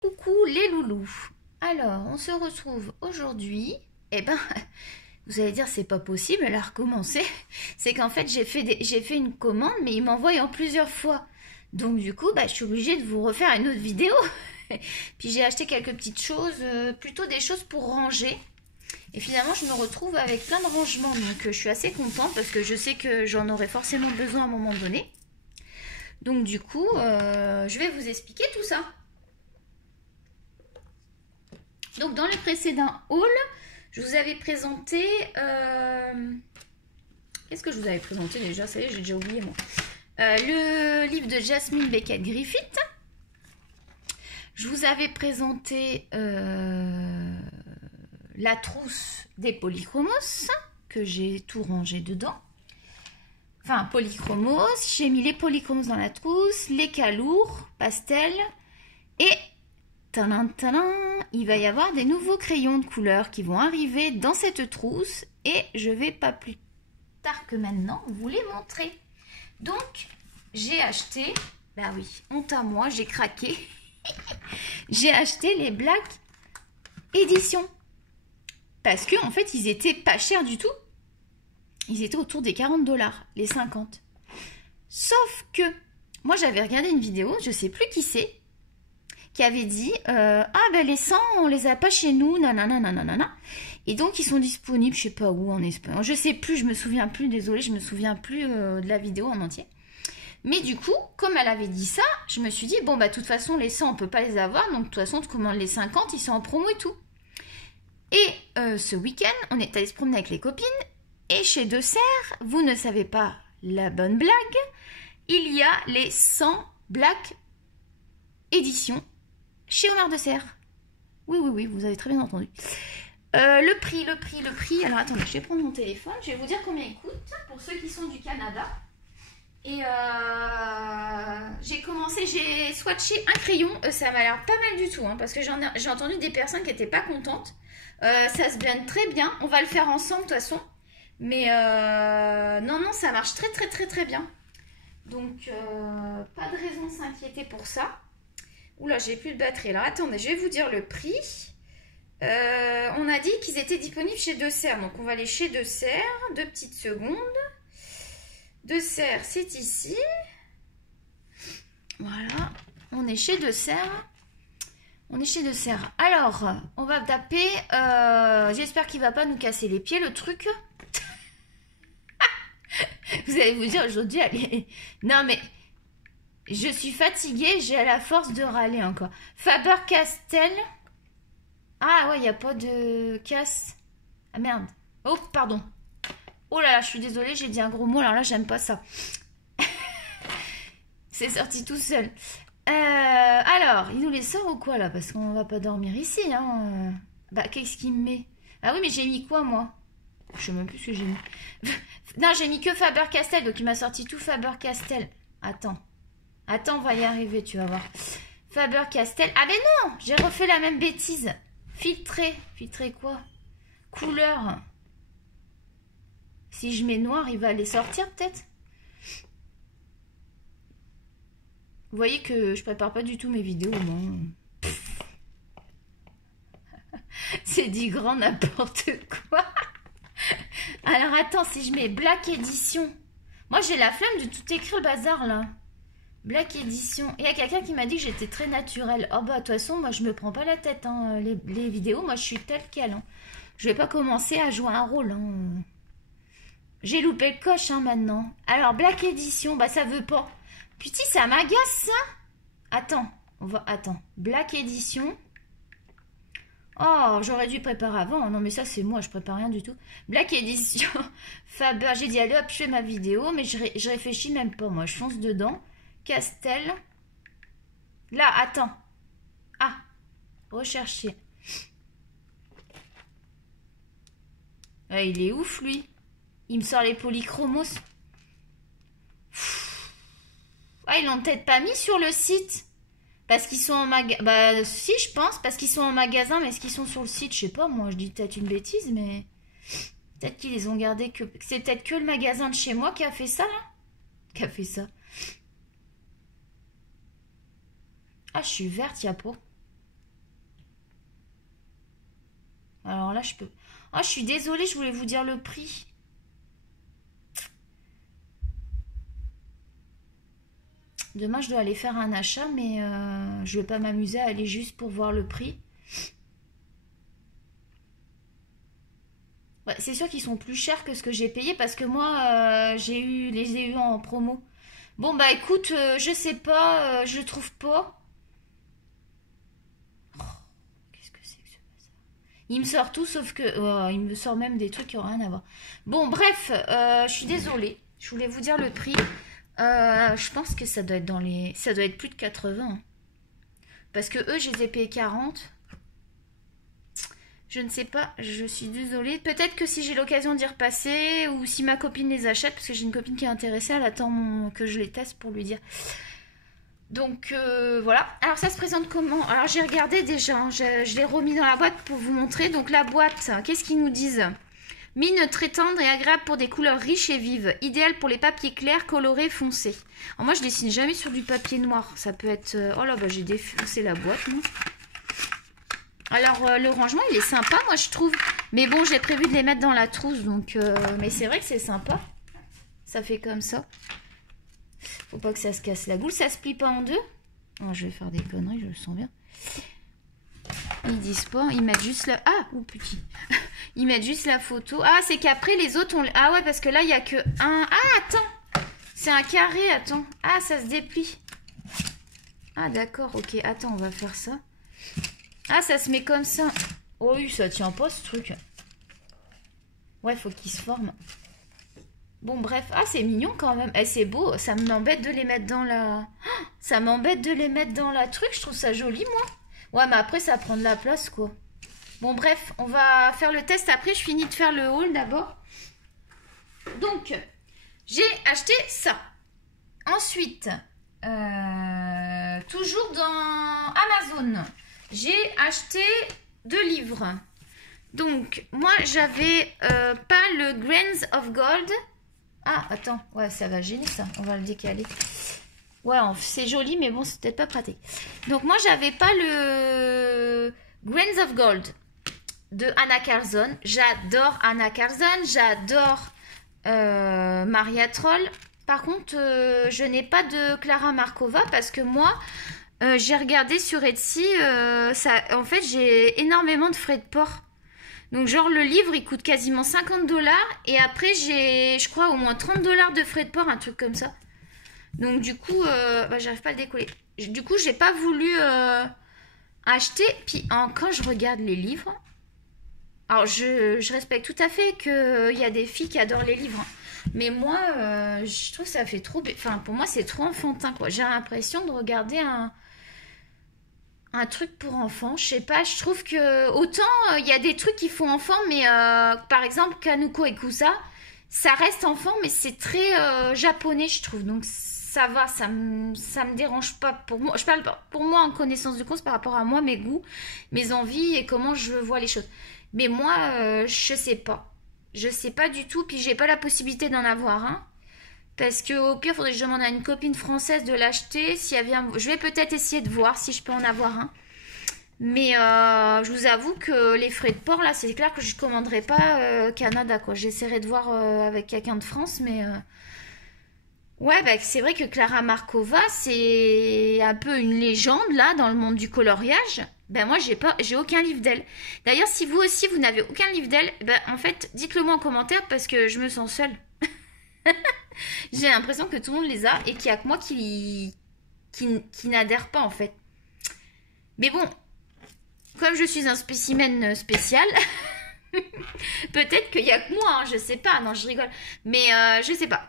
Coucou les loulous. Alors, on se retrouve aujourd'hui. Eh ben, vous allez dire c'est pas possible, elle a recommencé. C'est qu'en fait j'ai fait une commande, mais il m'envoie en plusieurs fois. Donc du coup, je suis obligée de vous refaire une autre vidéo. Puis j'ai acheté quelques petites choses, plutôt des choses pour ranger. Et finalement, je me retrouve avec plein de rangements. Donc je suis assez contente parce que je sais que j'en aurai forcément besoin à un moment donné. Donc du coup, je vais vous expliquer tout ça. Donc dans le précédent haul, je vous avais présenté... Qu'est-ce que je vous avais présenté déjà? Ça y est, j'ai déjà oublié moi. Le livre de Jasmine Beckett Griffith. Je vous avais présenté la trousse des polychromos, que j'ai tout rangé dedans. Enfin, polychromos, j'ai mis les polychromos dans la trousse, les calours, pastels, et... Tadam, tadam, il va y avoir des nouveaux crayons de couleur qui vont arriver dans cette trousse et je vais pas plus tard que maintenant vous les montrer. Donc j'ai acheté, bah oui, honte à moi, j'ai craqué. J'ai acheté les Black Edition parce que en fait ils étaient pas chers du tout. Ils étaient autour des 40$, les 50. Sauf que moi j'avais regardé une vidéo, je sais plus qui c'est, qui avait dit ah ben les 100 on les a pas chez nous, nanana nanana, et donc ils sont disponibles je sais pas où en Espagne, je sais plus, je me souviens plus, désolée, je me souviens plus de la vidéo en entier. Mais du coup, comme elle avait dit ça, je me suis dit bon bah de toute façon les 100 on peut pas les avoir, donc de toute façon tu commandes les 50, ils sont en promo et tout. Et ce week-end on est allé se promener avec les copines et chez Deux Serres, vous ne savez pas la bonne blague, il y a les 100 Black Edition chez Omar Deux Serres. Oui, vous avez très bien entendu. Le prix. Alors attendez, je vais prendre mon téléphone. Je vais vous dire combien il coûte pour ceux qui sont du Canada. Et j'ai swatché un crayon. Ça m'a l'air pas mal du tout, hein, parce que j'ai entendu des personnes qui n'étaient pas contentes. Ça se blende très bien. On va le faire ensemble de toute façon. Mais non, ça marche très bien. Donc, pas de raison de s'inquiéter pour ça. Oula, j'ai plus de batterie. Alors, attendez, je vais vous dire le prix. On a dit qu'ils étaient disponibles chez Deux Serres. Donc, on va aller chez Deux Serres. 2 petites secondes. Deux Serres, c'est ici. Voilà. On est chez Deux Serres. Alors, on va taper... j'espère qu'il ne va pas nous casser les pieds, le truc. Vous allez vous dire aujourd'hui, allez... Non, mais... Je suis fatiguée, j'ai la force de râler encore. Faber-Castell. Ah ouais, il n'y a pas de casse. Ah merde. Oh, pardon. Oh là là, je suis désolée, j'ai dit un gros mot, alors là, j'aime pas ça. C'est sorti tout seul. Alors, il nous les sort ou quoi là? Parce qu'on va pas dormir ici, hein. Bah, qu'est-ce qu'il me met? Ah oui, mais j'ai mis quoi, moi? Je sais même plus ce que j'ai mis. Non, j'ai mis que Faber-Castell, donc il m'a sorti tout Faber-Castell. Attends, on va y arriver, tu vas voir. Faber-Castell. Ah mais non, j'ai refait la même bêtise. Filtré. Filtré quoi? Couleur. Si je mets noir, il va les sortir peut-être. Vous voyez que je prépare pas du tout mes vidéos, moi. C'est du grand n'importe quoi. Alors attends, si je mets Black Edition. Moi j'ai la flemme de tout écrire le bazar là. Black Edition. Il y a quelqu'un qui m'a dit que j'étais très naturelle. Oh bah de toute façon, moi je me prends pas la tête. Hein. Les vidéos, moi je suis telle qu'elle. Hein. Je vais pas commencer à jouer un rôle. Hein. J'ai loupé le coche hein, maintenant. Alors Black Edition, bah ça veut pas. Putain, ça m'agace ça. Attends, Attends. Black Edition. Oh, j'aurais dû préparer avant. Non mais ça c'est moi, je prépare rien du tout. Black Edition. Faber, j'ai dit allez hop, je fais ma vidéo. Mais je réfléchis même pas moi, je fonce dedans. Castel. Là, attends. Ah, rechercher. Ah, il est ouf, lui. Il me sort les polychromos. Ah, ils l'ont peut-être pas mis sur le site. Parce qu'ils sont en magasin. Bah, si, je pense. Parce qu'ils sont en magasin, mais est-ce qu'ils sont sur le site? Je sais pas, moi, je dis peut-être une bêtise, mais... Peut-être qu'ils les ont gardés que... C'est peut-être que le magasin de chez moi qui a fait ça, là. Qui a fait ça. Ah, je suis verte, y'a pas. Alors là, je peux... Ah, je suis désolée, je voulais vous dire le prix. Demain, je dois aller faire un achat, mais je vais pas m'amuser à aller juste pour voir le prix. Ouais, c'est sûr qu'ils sont plus chers que ce que j'ai payé parce que moi, les ai eu en promo. Bon, bah écoute, je sais pas, je trouve pas. Oh, qu'est-ce que c'est que ce bazar? Il me sort tout sauf que... il me sort même des trucs qui n'ont rien à voir. Bon, bref, je suis désolée. Je voulais vous dire le prix. Je pense que ça doit être dans les... Ça doit être plus de 80. Hein. Parce que eux, je les ai payés 40. Je ne sais pas, je suis désolée. Peut-être que si j'ai l'occasion d'y repasser ou si ma copine les achète, parce que j'ai une copine qui est intéressée, elle attend que je les teste pour lui dire. Donc voilà. Alors ça se présente comment? Alors j'ai regardé déjà, hein, je l'ai remis dans la boîte pour vous montrer. Donc la boîte, qu'est-ce qu'ils nous disent? Mine très tendre et agréable pour des couleurs riches et vives. Idéal pour les papiers clairs, colorés, foncés. Alors moi je dessine jamais sur du papier noir. Ça peut être... Oh là bah j'ai défoncé la boîte moi. Alors, le rangement, il est sympa, moi, je trouve. Mais bon, j'ai prévu de les mettre dans la trousse, donc... mais c'est vrai que c'est sympa. Ça fait comme ça. Faut pas que ça se casse la boule. Ça se plie pas en deux. Oh, je vais faire des conneries, je le sens bien. Ils disent pas, ils mettent juste la... Ah, ou petit. Ils mettent juste la photo. Ah, c'est qu'après, les autres, on... Ah ouais, parce que là, il y a que un... Ah, attends. C'est un carré, attends. Ah, ça se déplie. Ah, d'accord, ok. Attends, on va faire ça. Ah, ça se met comme ça. Oh oui, ça tient pas ce truc. Ouais, faut qu'il se forme. Bon, bref. Ah, c'est mignon quand même. Eh, c'est beau. Ça m'embête de les mettre dans la... Ça m'embête de les mettre dans la truc. Je trouve ça joli, moi. Ouais, mais après, ça prend de la place, quoi. Bon, bref. On va faire le test après. Je finis de faire le haul d'abord. Donc, j'ai acheté ça. Ensuite, toujours dans Amazon... J'ai acheté 2 livres. Donc, moi, j'avais pas le Grains of Gold. Ah, attends. Ouais, ça va gêner, ça. On va le décaler. Ouais, c'est joli, mais bon, c'est peut-être pas pratique. Donc, moi, j'avais pas le Grains of Gold de Anna Carlson. J'adore Anna Carlson. J'adore Maria Troll. Par contre, je n'ai pas de Clara Markova parce que moi... j'ai regardé sur Etsy, en fait j'ai énormément de frais de port. Donc genre le livre il coûte quasiment 50 $. Et après j'ai je crois au moins 30 $ de frais de port, un truc comme ça. Donc du coup, j'arrive pas à le décoller. Du coup j'ai pas voulu acheter. Puis quand je regarde les livres, alors je respecte tout à fait qu'il y a des filles qui adorent les livres. Mais moi, je trouve que ça fait trop... Enfin, pour moi, c'est trop enfantin, quoi. J'ai l'impression de regarder un truc pour enfants. Je sais pas, je trouve que... Autant, il y a des trucs qui font enfant, mais par exemple, Kanuko et Kusa, ça reste enfant, mais c'est très japonais, je trouve. Donc, ça va, ça me dérange pas. Pour moi, je parle pour moi en connaissance de cause par rapport à moi, mes goûts, mes envies et comment je vois les choses. Mais moi, je sais pas. Je sais pas du tout, puis j'ai pas la possibilité d'en avoir un. Parce que au pire, il faudrait que je demande à une copine française de l'acheter. Je vais peut-être essayer de voir si je peux en avoir un. Mais je vous avoue que les frais de port, là, c'est clair que je ne commanderai pas Canada, quoi. J'essaierai de voir avec quelqu'un de France, mais... Ouais, bah, c'est vrai que Clara Markova, c'est un peu une légende, là, dans le monde du coloriage. Ben moi, j'ai aucun livre d'elle. D'ailleurs, si vous aussi, vous n'avez aucun livre d'elle, ben en fait, dites-le moi en commentaire parce que je me sens seule. J'ai l'impression que tout le monde les a et qu'il n'y a que moi qui n'adhère pas, en fait. Mais bon, comme je suis un spécimen spécial, peut-être qu'il n'y a que moi, hein, je sais pas, non, je rigole. Mais je sais pas.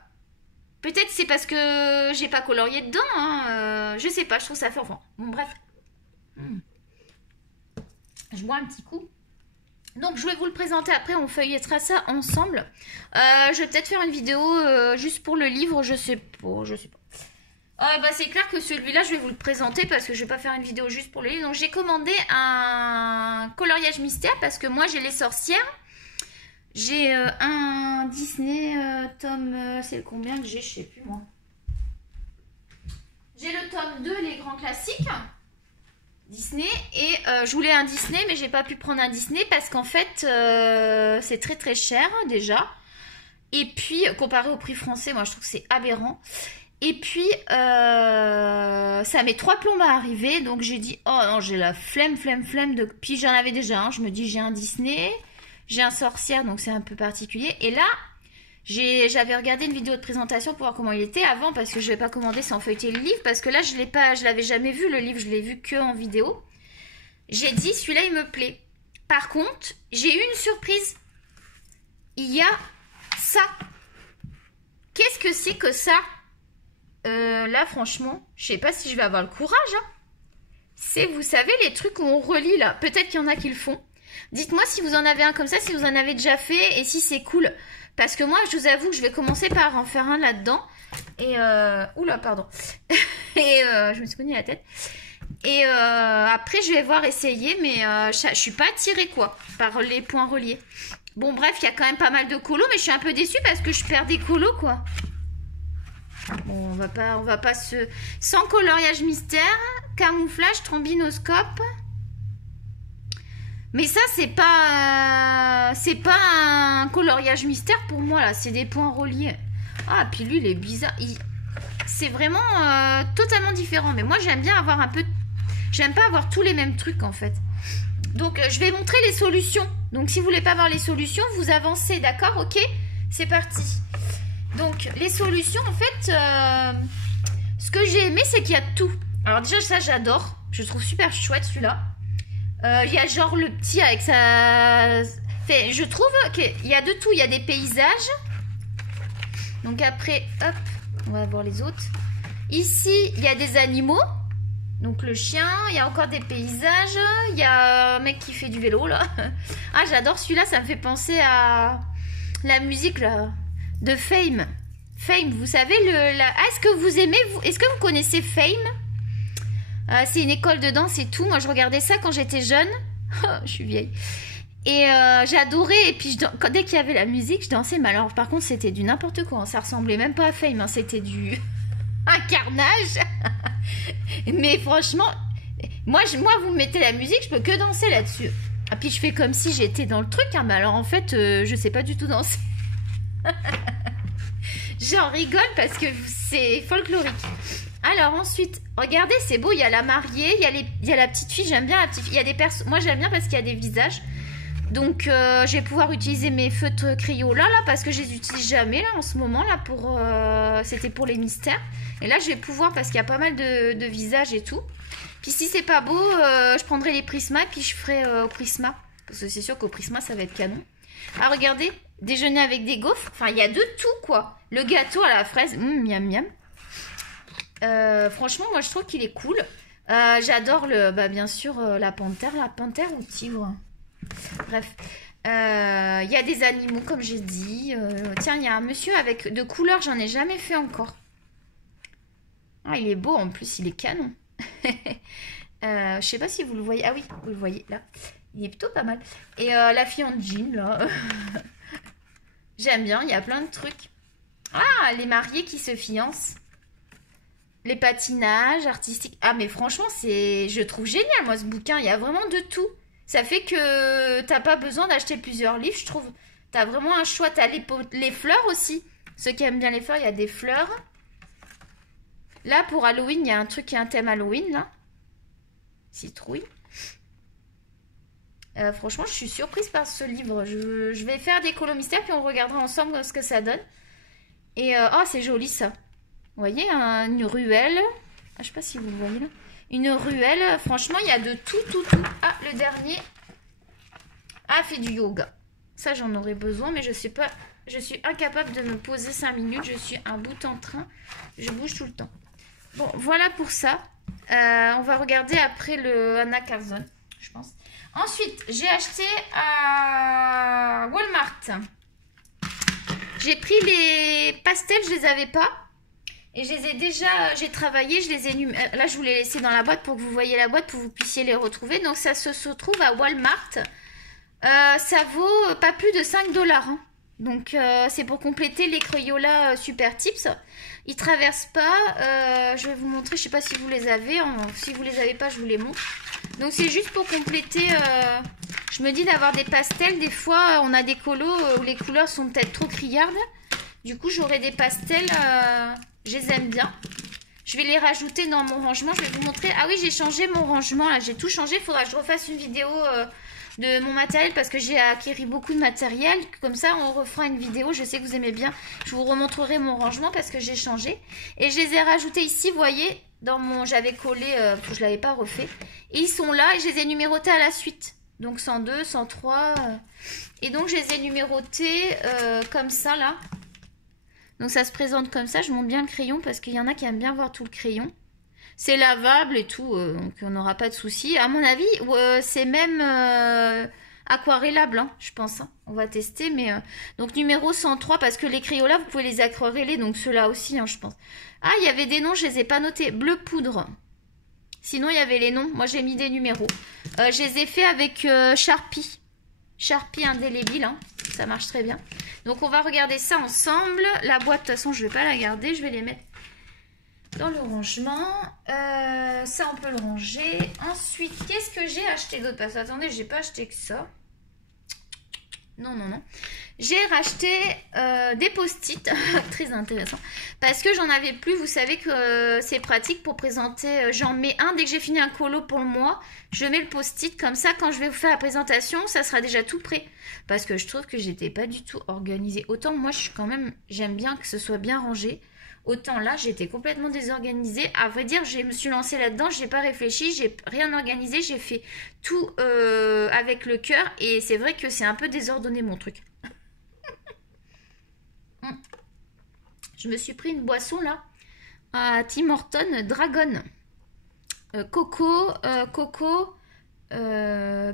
Peut-être c'est parce que j'ai pas colorié dedans, hein, je sais pas, je trouve ça fait enfant. Bon, bref. Je bois un petit coup. Donc je vais vous le présenter après, on feuilletera ça ensemble. Je vais peut-être faire une vidéo juste pour le livre, je sais pas. C'est clair que celui-là je vais vous le présenter parce que je vais pas faire une vidéo juste pour le livre. Donc j'ai commandé un coloriage mystère parce que moi j'ai les sorcières. J'ai un Disney tome, c'est le combien que j'ai, je sais plus moi. J'ai le tome 2, les grands classiques. Disney. Et je voulais un Disney, mais j'ai pas pu prendre un Disney parce qu'en fait, c'est très très cher déjà. Et puis, comparé au prix français, moi je trouve que c'est aberrant. Et puis, ça met 3 plombes à arriver. Donc j'ai dit, oh non, j'ai la flemme de... Puis j'en avais déjà un. Je me dis, j'ai un Disney, j'ai un sorcière, donc c'est un peu particulier. Et là, j'avais regardé une vidéo de présentation pour voir comment il était avant, parce que je vais pas commander sans feuilleter le livre, parce que là, je l'avais jamais vu, le livre, je l'ai vu que en vidéo. J'ai dit, celui-là, il me plaît. Par contre, j'ai eu une surprise. Il y a ça. Qu'est-ce que c'est que ça? Là, franchement, je sais pas si je vais avoir le courage. Hein. C'est, vous savez, les trucs où on relie là. Peut-être qu'il y en a qui le font. Dites-moi si vous en avez un comme ça, si vous en avez déjà fait et si c'est cool. Parce que moi, je vous avoue que je vais commencer par en faire un là-dedans. Et oula, pardon. Et je me suis cogné la tête. Et après, je vais voir essayer, mais je suis pas attirée quoi par les points reliés. Bon, bref, il y a quand même pas mal de colos, mais je suis un peu déçue parce que je perds des colos quoi. Bon, on va pas se... Sans coloriage mystère, camouflage, trombinoscope. Mais ça, c'est pas un coloriage mystère pour moi, là. C'est des points reliés. Ah, puis lui, il est bizarre. C'est vraiment totalement différent. Mais moi, j'aime bien avoir un peu... J'aime pas avoir tous les mêmes trucs, en fait. Donc, je vais montrer les solutions. Donc, si vous voulez pas voir les solutions, vous avancez, d'accord? Ok? C'est parti. Donc, les solutions, en fait, ce que j'ai aimé, c'est qu'il y a tout. Alors déjà, ça, j'adore. Je trouve super chouette, celui-là. Il y a genre le petit avec sa... Enfin, je trouve qu'il y a de tout. Il y a des paysages. Donc après, hop, on va voir les autres. Ici, il y a des animaux. Donc le chien, il y a encore des paysages. Il y a un mec qui fait du vélo, là. Ah, j'adore celui-là, ça me fait penser à la musique, là. De Fame. Fame, vous savez, Ah, est-ce que vous aimez, est-ce que vous connaissez Fame? C'est une école de danse et tout. Moi, je regardais ça quand j'étais jeune. Je suis vieille. Et j'adorais. Et puis, dès qu'il y avait la musique, je dansais. Mais alors, par contre, c'était du n'importe quoi. Ça ressemblait même pas à Fame. Hein. C'était du... un carnage. Mais franchement, moi, vous me mettez la musique, je peux que danser là-dessus. Et puis, je fais comme si j'étais dans le truc. Hein. Mais alors, en fait, je sais pas du tout danser. J'en rigole parce que c'est folklorique. Alors ensuite, regardez, c'est beau, il y a la mariée, il y a la petite fille, j'aime bien la petite fille. Il y a des moi j'aime bien parce qu'il y a des visages. Donc je vais pouvoir utiliser mes feutres crayons là parce que je les utilise jamais là en ce moment là pour c'était pour les mystères. Et là je vais pouvoir parce qu'il y a pas mal de visages et tout. Puis si c'est pas beau, je prendrai les prismas puis je ferai au prisma. Parce que c'est sûr qu'au prisma ça va être canon. Ah regardez, déjeuner avec des gaufres. Enfin il y a de tout quoi. Le gâteau à la fraise, miam miam. Franchement, moi je trouve qu'il est cool. J'adore bien sûr la panthère ou tigre. Bref, il y a des animaux comme j'ai dit. Tiens, il y a un monsieur avec de couleurs, j'en ai jamais fait encore. Ah, il est beau en plus, il est canon. Je sais pas si vous le voyez. Ah oui, vous le voyez là. Il est plutôt pas mal. Et la fille en jean là. J'aime bien, il y a plein de trucs. Ah, les mariés qui se fiancent. Les patinages artistiques. Ah, mais franchement, je trouve génial, moi, ce bouquin. Il y a vraiment de tout. Ça fait que t'as pas besoin d'acheter plusieurs livres, je trouve. T'as vraiment un choix. T'as les fleurs aussi. Ceux qui aiment bien les fleurs, il y a des fleurs. Là, pour Halloween, il y a un truc qui a un thème Halloween, là. Citrouille. Franchement, je suis surprise par ce livre. Je vais faire des colos mystères, puis on regardera ensemble ce que ça donne. Et, oh, c'est joli, ça. Vous voyez, une ruelle. Ah, je sais pas si vous le voyez là. Une ruelle. Franchement, il y a de tout. Ah, le dernier. Ah, fait du yoga. Ça, j'en aurais besoin, mais je sais pas. Je suis incapable de me poser 5 minutes. Je suis un bout en train. Je bouge tout le temps. Bon, voilà pour ça. On va regarder après le Anna Carzon, je pense. Ensuite, j'ai acheté à Walmart. J'ai pris les pastels, je les avais pas. Et je les ai déjà, j'ai travaillé, je les ai là je vous les laissé dans la boîte pour que vous voyez la boîte, pour que vous puissiez les retrouver. Donc ça se trouve à Walmart. Ça vaut pas plus de 5 $. Hein. Donc c'est pour compléter les Crayola Super Tips. Ils traversent pas. Je vais vous montrer, je sais pas si vous les avez. Si vous les avez pas, je vous les montre. Donc c'est juste pour compléter. Je me dis d'avoir des pastels. Des fois, on a des colos où les couleurs sont peut-être trop criardes. Du coup, j'aurai des pastels. Je les aime bien. Je vais les rajouter dans mon rangement. Je vais vous montrer. Ah oui, j'ai changé mon rangement. Là, j'ai tout changé. Il faudra que je refasse une vidéo de mon matériel parce que j'ai acquis beaucoup de matériel. Comme ça, on refera une vidéo. Je sais que vous aimez bien. Je vous remontrerai mon rangement parce que j'ai changé. Et je les ai rajoutés ici, vous voyez. J'avais collé, je ne l'avais pas refait. Et ils sont là et je les ai numérotés à la suite. Donc 102, 103. Et donc, je les ai numérotés comme ça, là. Donc, ça se présente comme ça. Je monte bien le crayon parce qu'il y en a qui aiment bien voir tout le crayon. C'est lavable et tout, donc on n'aura pas de souci. À mon avis, c'est même aquarellable, hein, je pense. Hein. On va tester, mais... Donc numéro 103, parce que les Crayola, vous pouvez les aquareller, donc ceux-là aussi, hein, je pense. Ah, il y avait des noms, je les ai pas notés. Bleu poudre. Sinon, il y avait les noms. Moi, j'ai mis des numéros. Je les ai fait avec Sharpie. Sharpie indélébile, hein. Ça marche très bien. Donc, on va regarder ça ensemble. La boîte, de toute façon, je ne vais pas la garder. Je vais les mettre dans le rangement. Ça, on peut le ranger. Ensuite, qu'est-ce que j'ai acheté d'autre? Parce que, attendez, j'ai pas acheté que ça. Non, non, non. J'ai racheté des post-it. Très intéressant. Parce que j'en avais plus. Vous savez que c'est pratique pour présenter. J'en mets un dès que j'ai fini un colo pour le mois. Je mets le post-it. Comme ça, quand je vais vous faire la présentation, ça sera déjà tout prêt. Parce que je trouve que j'étais pas du tout organisée. Autant moi, je suis quand même... J'aime bien que ce soit bien rangé. Autant là, j'étais complètement désorganisée. À vrai dire, je me suis lancée là-dedans, j'ai pas réfléchi, j'ai rien organisé, j'ai fait tout avec le cœur. Et c'est vrai que c'est un peu désordonné mon truc. Je me suis pris une boisson là, à Tim Hortons, Dragon. Coco,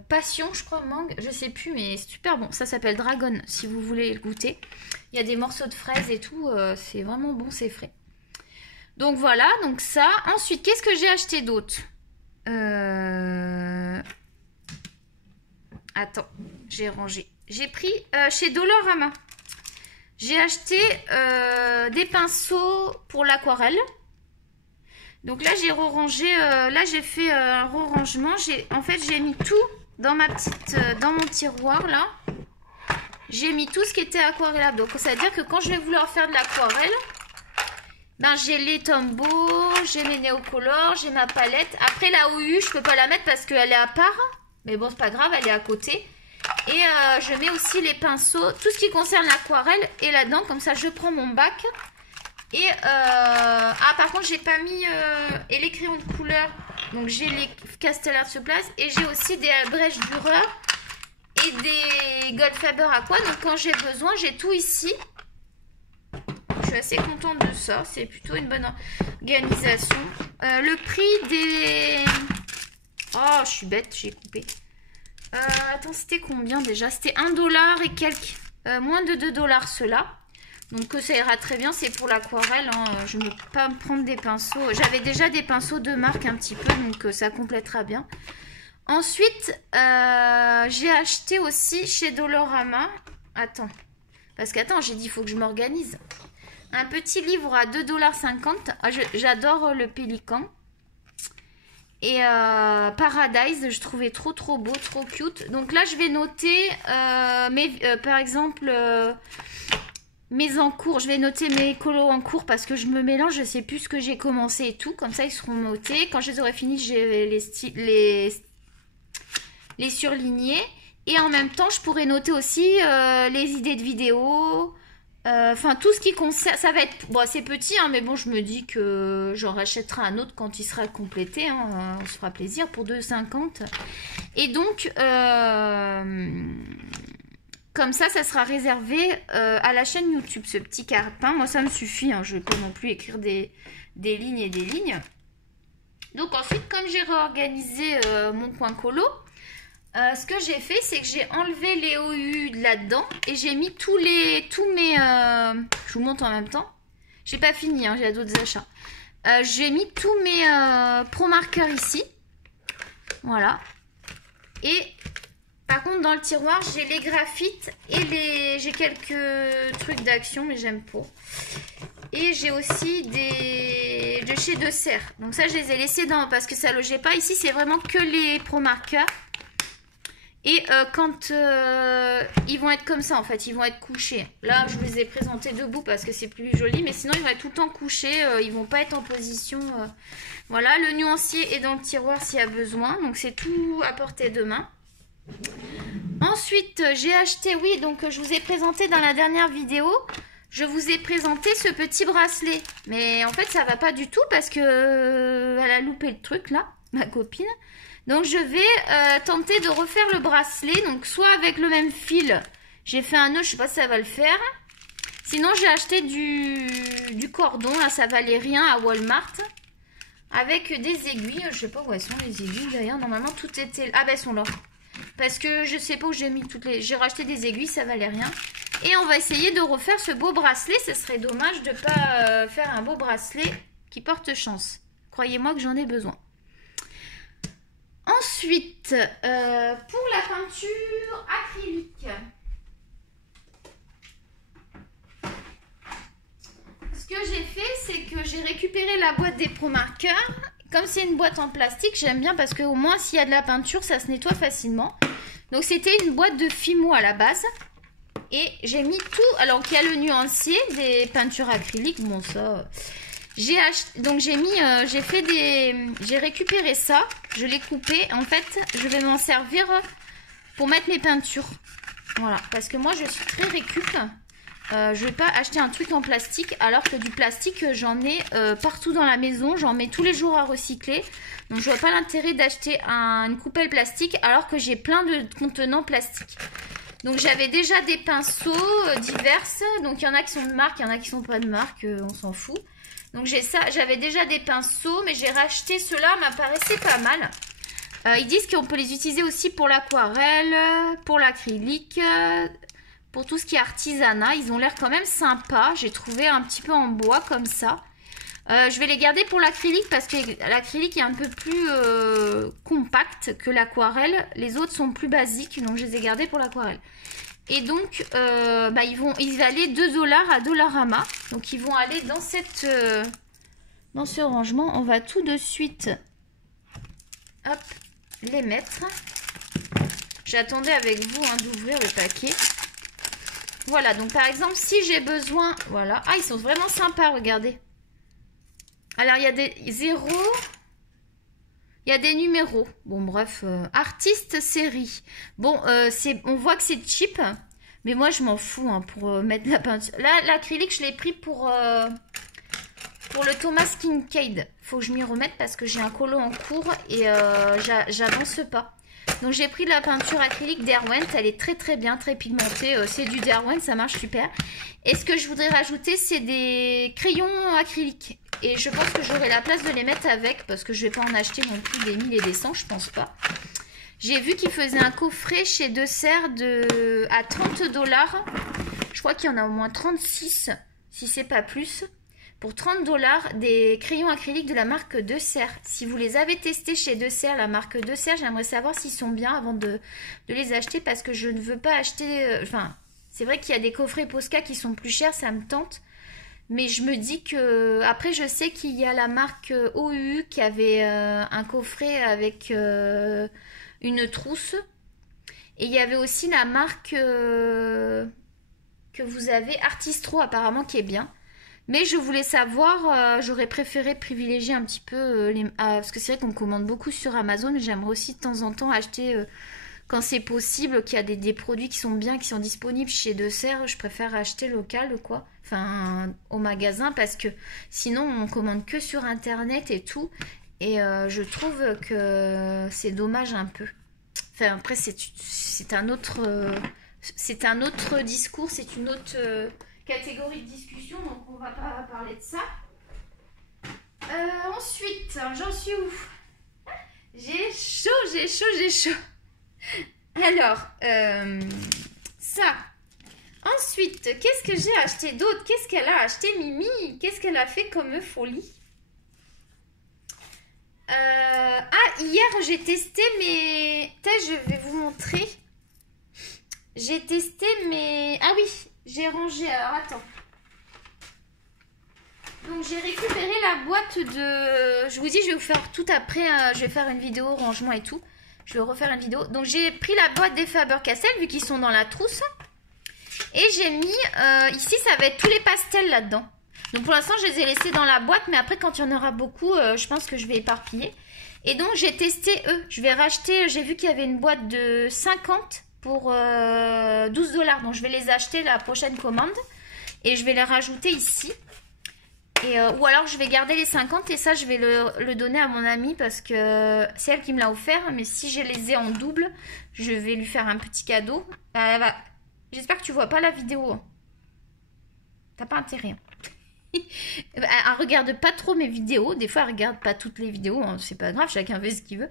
passion, je crois, mangue, je sais plus, mais c'est super bon. Ça s'appelle Dragon, si vous voulez le goûter. Il y a des morceaux de fraises et tout, c'est vraiment bon, c'est frais. Donc voilà, donc ça. Ensuite, qu'est-ce que j'ai acheté d'autre? Attends, j'ai rangé. J'ai pris chez Dollarama. J'ai acheté des pinceaux pour l'aquarelle. Donc là, j'ai re-rangé, là j'ai fait un re-rangement. En fait, j'ai mis tout dans dans mon tiroir là. J'ai mis tout ce qui était aquarellable. Donc ça veut dire que quand je vais vouloir faire de l'aquarelle, ben j'ai les Tombow, j'ai mes néocolores, j'ai ma palette. Après la OU, je peux pas la mettre parce qu'elle est à part. Mais bon, c'est pas grave, elle est à côté. Et je mets aussi les pinceaux, tout ce qui concerne l'aquarelle est là-dedans. Comme ça, je prends mon bac. Et par contre, j'ai pas mis et les crayons de couleur. Donc j'ai les Castellar sur place et j'ai aussi des Albrecht Dürer et des Goldfaber Aqua. Donc quand j'ai besoin, j'ai tout ici. Je suis assez contente de ça. C'est plutôt une bonne organisation. Le prix des... Oh, je suis bête, j'ai coupé. Attends, c'était combien déjà? C'était 1 $ et quelques. Moins de 2 $ ceux-là. Donc ça ira très bien, c'est pour l'aquarelle. Hein. Je ne vais pas me prendre des pinceaux. J'avais déjà des pinceaux de marque un petit peu, donc ça complétera bien. Ensuite, j'ai acheté aussi chez Dollarama. Attends, parce qu'attends, j'ai dit il faut que je m'organise. Un petit livre à 2,50 $. Ah, j'adore le pélican. Et Paradise, je trouvais trop beau, trop cute. Donc là, je vais noter par exemple... mes en cours, je vais noter mes colos en cours parce que je me mélange, je sais plus ce que j'ai commencé et tout. Comme ça, ils seront notés. Quand je les aurai finis, j'ai les surligner. Et en même temps, je pourrais noter aussi les idées de vidéos. Enfin, tout ce qui concerne... Ça va être... Bon, c'est petit, hein, mais bon, je me dis que j'en rachèterai un autre quand il sera complété. Hein, on se fera plaisir pour 2,50 $. Et donc... Comme ça sera réservé à la chaîne YouTube, ce petit calepin. Moi, ça me suffit. Hein, je ne vais pas non plus écrire des lignes et des lignes. Donc ensuite, comme j'ai réorganisé mon coin colo, ce que j'ai fait, c'est que j'ai enlevé les OU là-dedans. Et j'ai mis tous mes... je vous montre en même temps. J'ai pas fini, hein, j'ai d'autres achats. J'ai mis tous mes pro marqueurs ici. Voilà. Et... Par contre, dans le tiroir, j'ai les graphites et j'ai quelques trucs d'action, mais j'aime pas. Et j'ai aussi des de chez De Serre. Donc ça, je les ai laissés dans parce que ça logeait pas. Ici, c'est vraiment que les Pro marqueurs. Et quand ils vont être comme ça, en fait, ils vont être couchés. Là, je vous les ai présentés debout parce que c'est plus joli. Mais sinon, ils vont être tout le temps couchés. Ils vont pas être en position. Voilà, le nuancier est dans le tiroir s'il y a besoin. Donc, c'est tout à portée de main. Ensuite, j'ai acheté, oui, donc je vous ai présenté dans la dernière vidéo. Je vous ai présenté ce petit bracelet. Mais en fait, ça va pas du tout parce que elle a loupé le truc, là, ma copine. Donc je vais tenter de refaire le bracelet. Donc soit avec le même fil, j'ai fait un nœud, je sais pas si ça va le faire. Sinon j'ai acheté du cordon, là ça valait rien à Walmart. Avec des aiguilles, je sais pas où elles sont les aiguilles d'ailleurs. Normalement tout était... Ah ben elles sont là. Parce que je sais pas où j'ai mis toutes les... J'ai racheté des aiguilles, ça valait rien. Et on va essayer de refaire ce beau bracelet. Ce serait dommage de pas faire un beau bracelet qui porte chance. Croyez-moi que j'en ai besoin. Ensuite, pour la peinture acrylique, ce que j'ai fait, c'est que j'ai récupéré la boîte des Pro marqueurs. Comme c'est une boîte en plastique, j'aime bien parce qu'au moins s'il y a de la peinture, ça se nettoie facilement. Donc c'était une boîte de Fimo à la base. Et j'ai mis tout, alors qu'il y a le nuancier des peintures acryliques, bon ça... J'ai acheté, donc j'ai récupéré ça, je l'ai coupé. En fait, je vais m'en servir pour mettre mes peintures. Voilà, parce que moi je suis très récup. Je vais pas acheter un truc en plastique, alors que du plastique j'en ai partout dans la maison. J'en mets tous les jours à recycler. Donc je vois pas l'intérêt d'acheter une coupelle plastique alors que j'ai plein de contenants plastiques. Donc j'avais déjà des pinceaux diverses. Donc il y en a qui sont de marque, il y en a qui sont pas de marque, on s'en fout. Donc j'ai ça, j'avais déjà des pinceaux, mais j'ai racheté ceux-là, m'apparaissait pas mal. Ils disent qu'on peut les utiliser aussi pour l'aquarelle, pour l'acrylique, pour tout ce qui est artisanat. Ils ont l'air quand même sympas. J'ai trouvé un petit peu en bois comme ça. Je vais les garder pour l'acrylique parce que l'acrylique est un peu plus compact que l'aquarelle. Les autres sont plus basiques, donc je les ai gardés pour l'aquarelle. Et donc, ils vont aller 2 $ à Dollarama. Donc, ils vont aller dans dans ce rangement. On va tout de suite, hop, les mettre. J'attendais avec vous d'ouvrir le paquet. Voilà, donc par exemple, si j'ai besoin, voilà. Ah, ils sont vraiment sympas, regardez. Alors, il y a des 0. Il y a des numéros. Bon, bref. Artiste série. Bon, on voit que c'est cheap. Mais moi, je m'en fous pour mettre la peinture. Là, l'acrylique, je l'ai pris pour le Thomas Kincaid. Faut que je m'y remette parce que j'ai un colo en cours et j'avance pas. Donc, j'ai pris de la peinture acrylique Derwent. Elle est très, très bien, très pigmentée. C'est du Derwent, ça marche super. Et ce que je voudrais rajouter, c'est des crayons acryliques. Et je pense que j'aurai la place de les mettre avec parce que je vais pas en acheter non plus des 1000 et des 100, je pense pas. J'ai vu qu'ils faisaient un coffret chez De Serre à 30 $. Je crois qu'il y en a au moins 36, si c'est pas plus. Pour 30 $, des crayons acryliques de la marque De Serre. Si vous les avez testés chez De Serre, la marque De Serre, j'aimerais savoir s'ils sont bien avant de les acheter parce que je ne veux pas acheter... c'est vrai qu'il y a des coffrets Posca qui sont plus chers, ça me tente. Mais je me dis que... Après, je sais qu'il y a la marque OU qui avait un coffret avec une trousse. Et il y avait aussi la marque que vous avez, Artistro apparemment, qui est bien. Mais je voulais savoir, j'aurais préféré privilégier un petit peu... parce que c'est vrai qu'on commande beaucoup sur Amazon. Mais j'aimerais aussi de temps en temps acheter... quand c'est possible, qu'il y a des produits qui sont bien, qui sont disponibles chez De Serre, je préfère acheter local, quoi. Enfin, au magasin, parce que sinon, on commande que sur Internet et tout. Et je trouve que c'est dommage un peu. Enfin, après, c'est un autre discours, c'est une autre catégorie de discussion, donc on va pas parler de ça. Ensuite, j'en suis où? J'ai chaud. Alors, ça. Ensuite, qu'est-ce que j'ai acheté d'autre? Qu'est-ce qu'elle a acheté, Mimi? Qu'est-ce qu'elle a fait comme folie? Hier, j'ai testé mes... Je vais vous montrer. j'ai testé mes... Ah oui, j'ai rangé, alors attends. Donc j'ai récupéré la boîte de... Je vous dis, je vais vous faire tout après, je vais faire une vidéo rangement et tout. Je vais refaire une vidéo. Donc j'ai pris la boîte des Faber-Castell, vu qu'ils sont dans la trousse. Et j'ai mis, ici ça va être tous les pastels là-dedans. Donc pour l'instant je les ai laissés dans la boîte, mais après quand il y en aura beaucoup, je pense que je vais éparpiller. Et donc j'ai testé eux. Je vais racheter, j'ai vu qu'il y avait une boîte de 50 pour 12 $. Donc je vais les acheter la prochaine commande. Et je vais les rajouter ici. Et, ou alors je vais garder les 50 et ça je vais le donner à mon amie parce que c'est elle qui me l'a offert. Mais si je les ai en double, je vais lui faire un petit cadeau. J'espère que tu vois pas la vidéo. T'as pas intérêt. Elle regarde pas trop mes vidéos. Des fois elle regarde pas toutes les vidéos. C'est pas grave, chacun fait ce qu'il veut.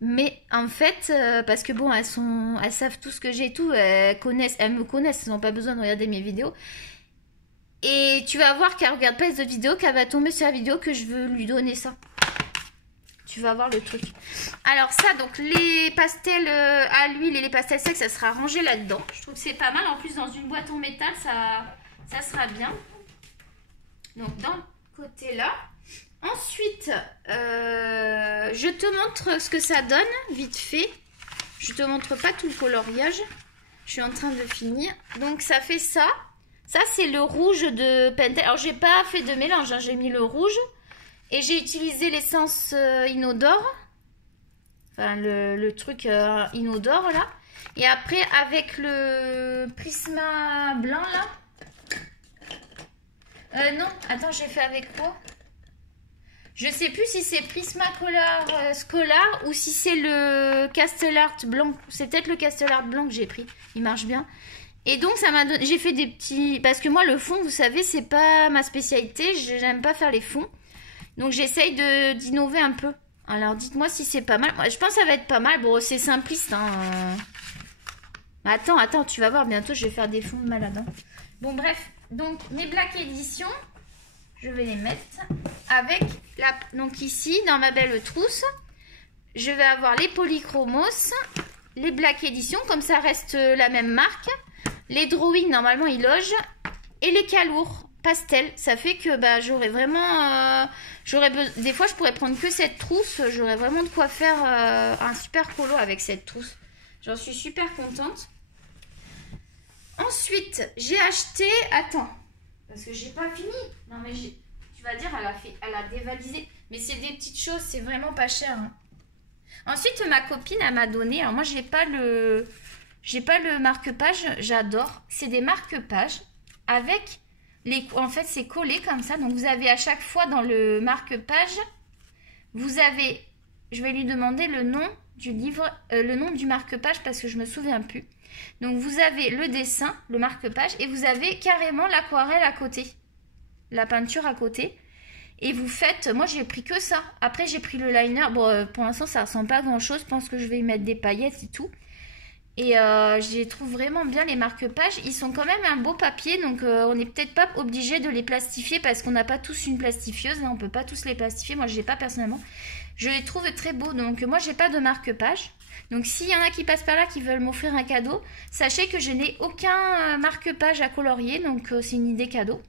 Mais en fait, parce que bon, elles savent tout ce que j'ai et tout. Elles me connaissent. Elles n'ont pas besoin de regarder mes vidéos. Et tu vas voir qu'elle regarde pas les autres vidéos, qu'elle va tomber sur la vidéo que je veux lui donner ça. Tu vas voir le truc. Alors ça, donc les pastels à l'huile et les pastels secs, ça sera rangé là-dedans. Je trouve que c'est pas mal. En plus, dans une boîte en métal, ça sera bien. Donc dans le côté là. Ensuite, je te montre ce que ça donne, vite fait. Je te montre pas tout le coloriage. Je suis en train de finir. Donc ça fait ça. Ça, c'est le rouge de Pentel. Alors, j'ai pas fait de mélange. Hein. J'ai mis le rouge. Et j'ai utilisé l'essence inodore. Enfin, le truc inodore, là. Et après, avec le Prisma blanc, là. Non, attends, j'ai fait avec quoi? Je sais plus si c'est Prismacolor Scholar ou si c'est le Castellart blanc. C'est peut-être le Castellart blanc que j'ai pris. Il marche bien. Et donc ça m'a donné, j'ai fait des petits, parce que moi le fond, vous savez, c'est pas ma spécialité, j'aime pas faire les fonds. Donc j'essaye d'innover un peu. Alors dites-moi si c'est pas mal. Moi, je pense que ça va être pas mal. Bon, c'est simpliste. Hein. Attends, tu vas voir, bientôt je vais faire des fonds de malade. Hein. Bon bref, donc mes Black Edition, je vais les mettre avec la... Donc ici, dans ma belle trousse, je vais avoir les Polychromos, les Black Edition, comme ça reste la même marque. Les drawings, normalement, ils logent. Et les calours pastel. Ça fait que j'aurais vraiment... Des fois, je pourrais prendre que cette trousse. J'aurais vraiment de quoi faire un super colo avec cette trousse. J'en suis super contente. Ensuite, j'ai acheté... Attends. Parce que j'ai pas fini. Non, mais tu vas dire, elle a dévalisé. Mais c'est des petites choses. C'est vraiment pas cher. Hein. Ensuite, ma copine, elle m'a donné... Alors, moi, j'ai pas le marque-page, j'adore. C'est des marque-pages avec les... En fait, c'est collé comme ça. Donc, vous avez à chaque fois dans le marque-page, vous avez... Je vais lui demander le nom du livre, le nom du marque-page parce que je me souviens plus. Donc, vous avez le dessin, le marque-page et vous avez carrément l'aquarelle à côté. La peinture à côté. Et vous faites... Moi, j'ai pris que ça. Après, j'ai pris le liner. Bon, pour l'instant, ça ressemble pas à grand-chose. Je pense que je vais y mettre des paillettes et tout. Et je les trouve vraiment bien les marque-pages. Ils sont quand même un beau papier. Donc on n'est peut-être pas obligé de les plastifier parce qu'on n'a pas tous une plastifieuse. Là, on ne peut pas tous les plastifier. Moi, je ne l'ai pas personnellement. Je les trouve très beaux. Donc moi, j'ai pas de marque-page. Donc s'il y en a qui passent par là qui veulent m'offrir un cadeau, sachez que je n'ai aucun marque-page à colorier. Donc c'est une idée cadeau.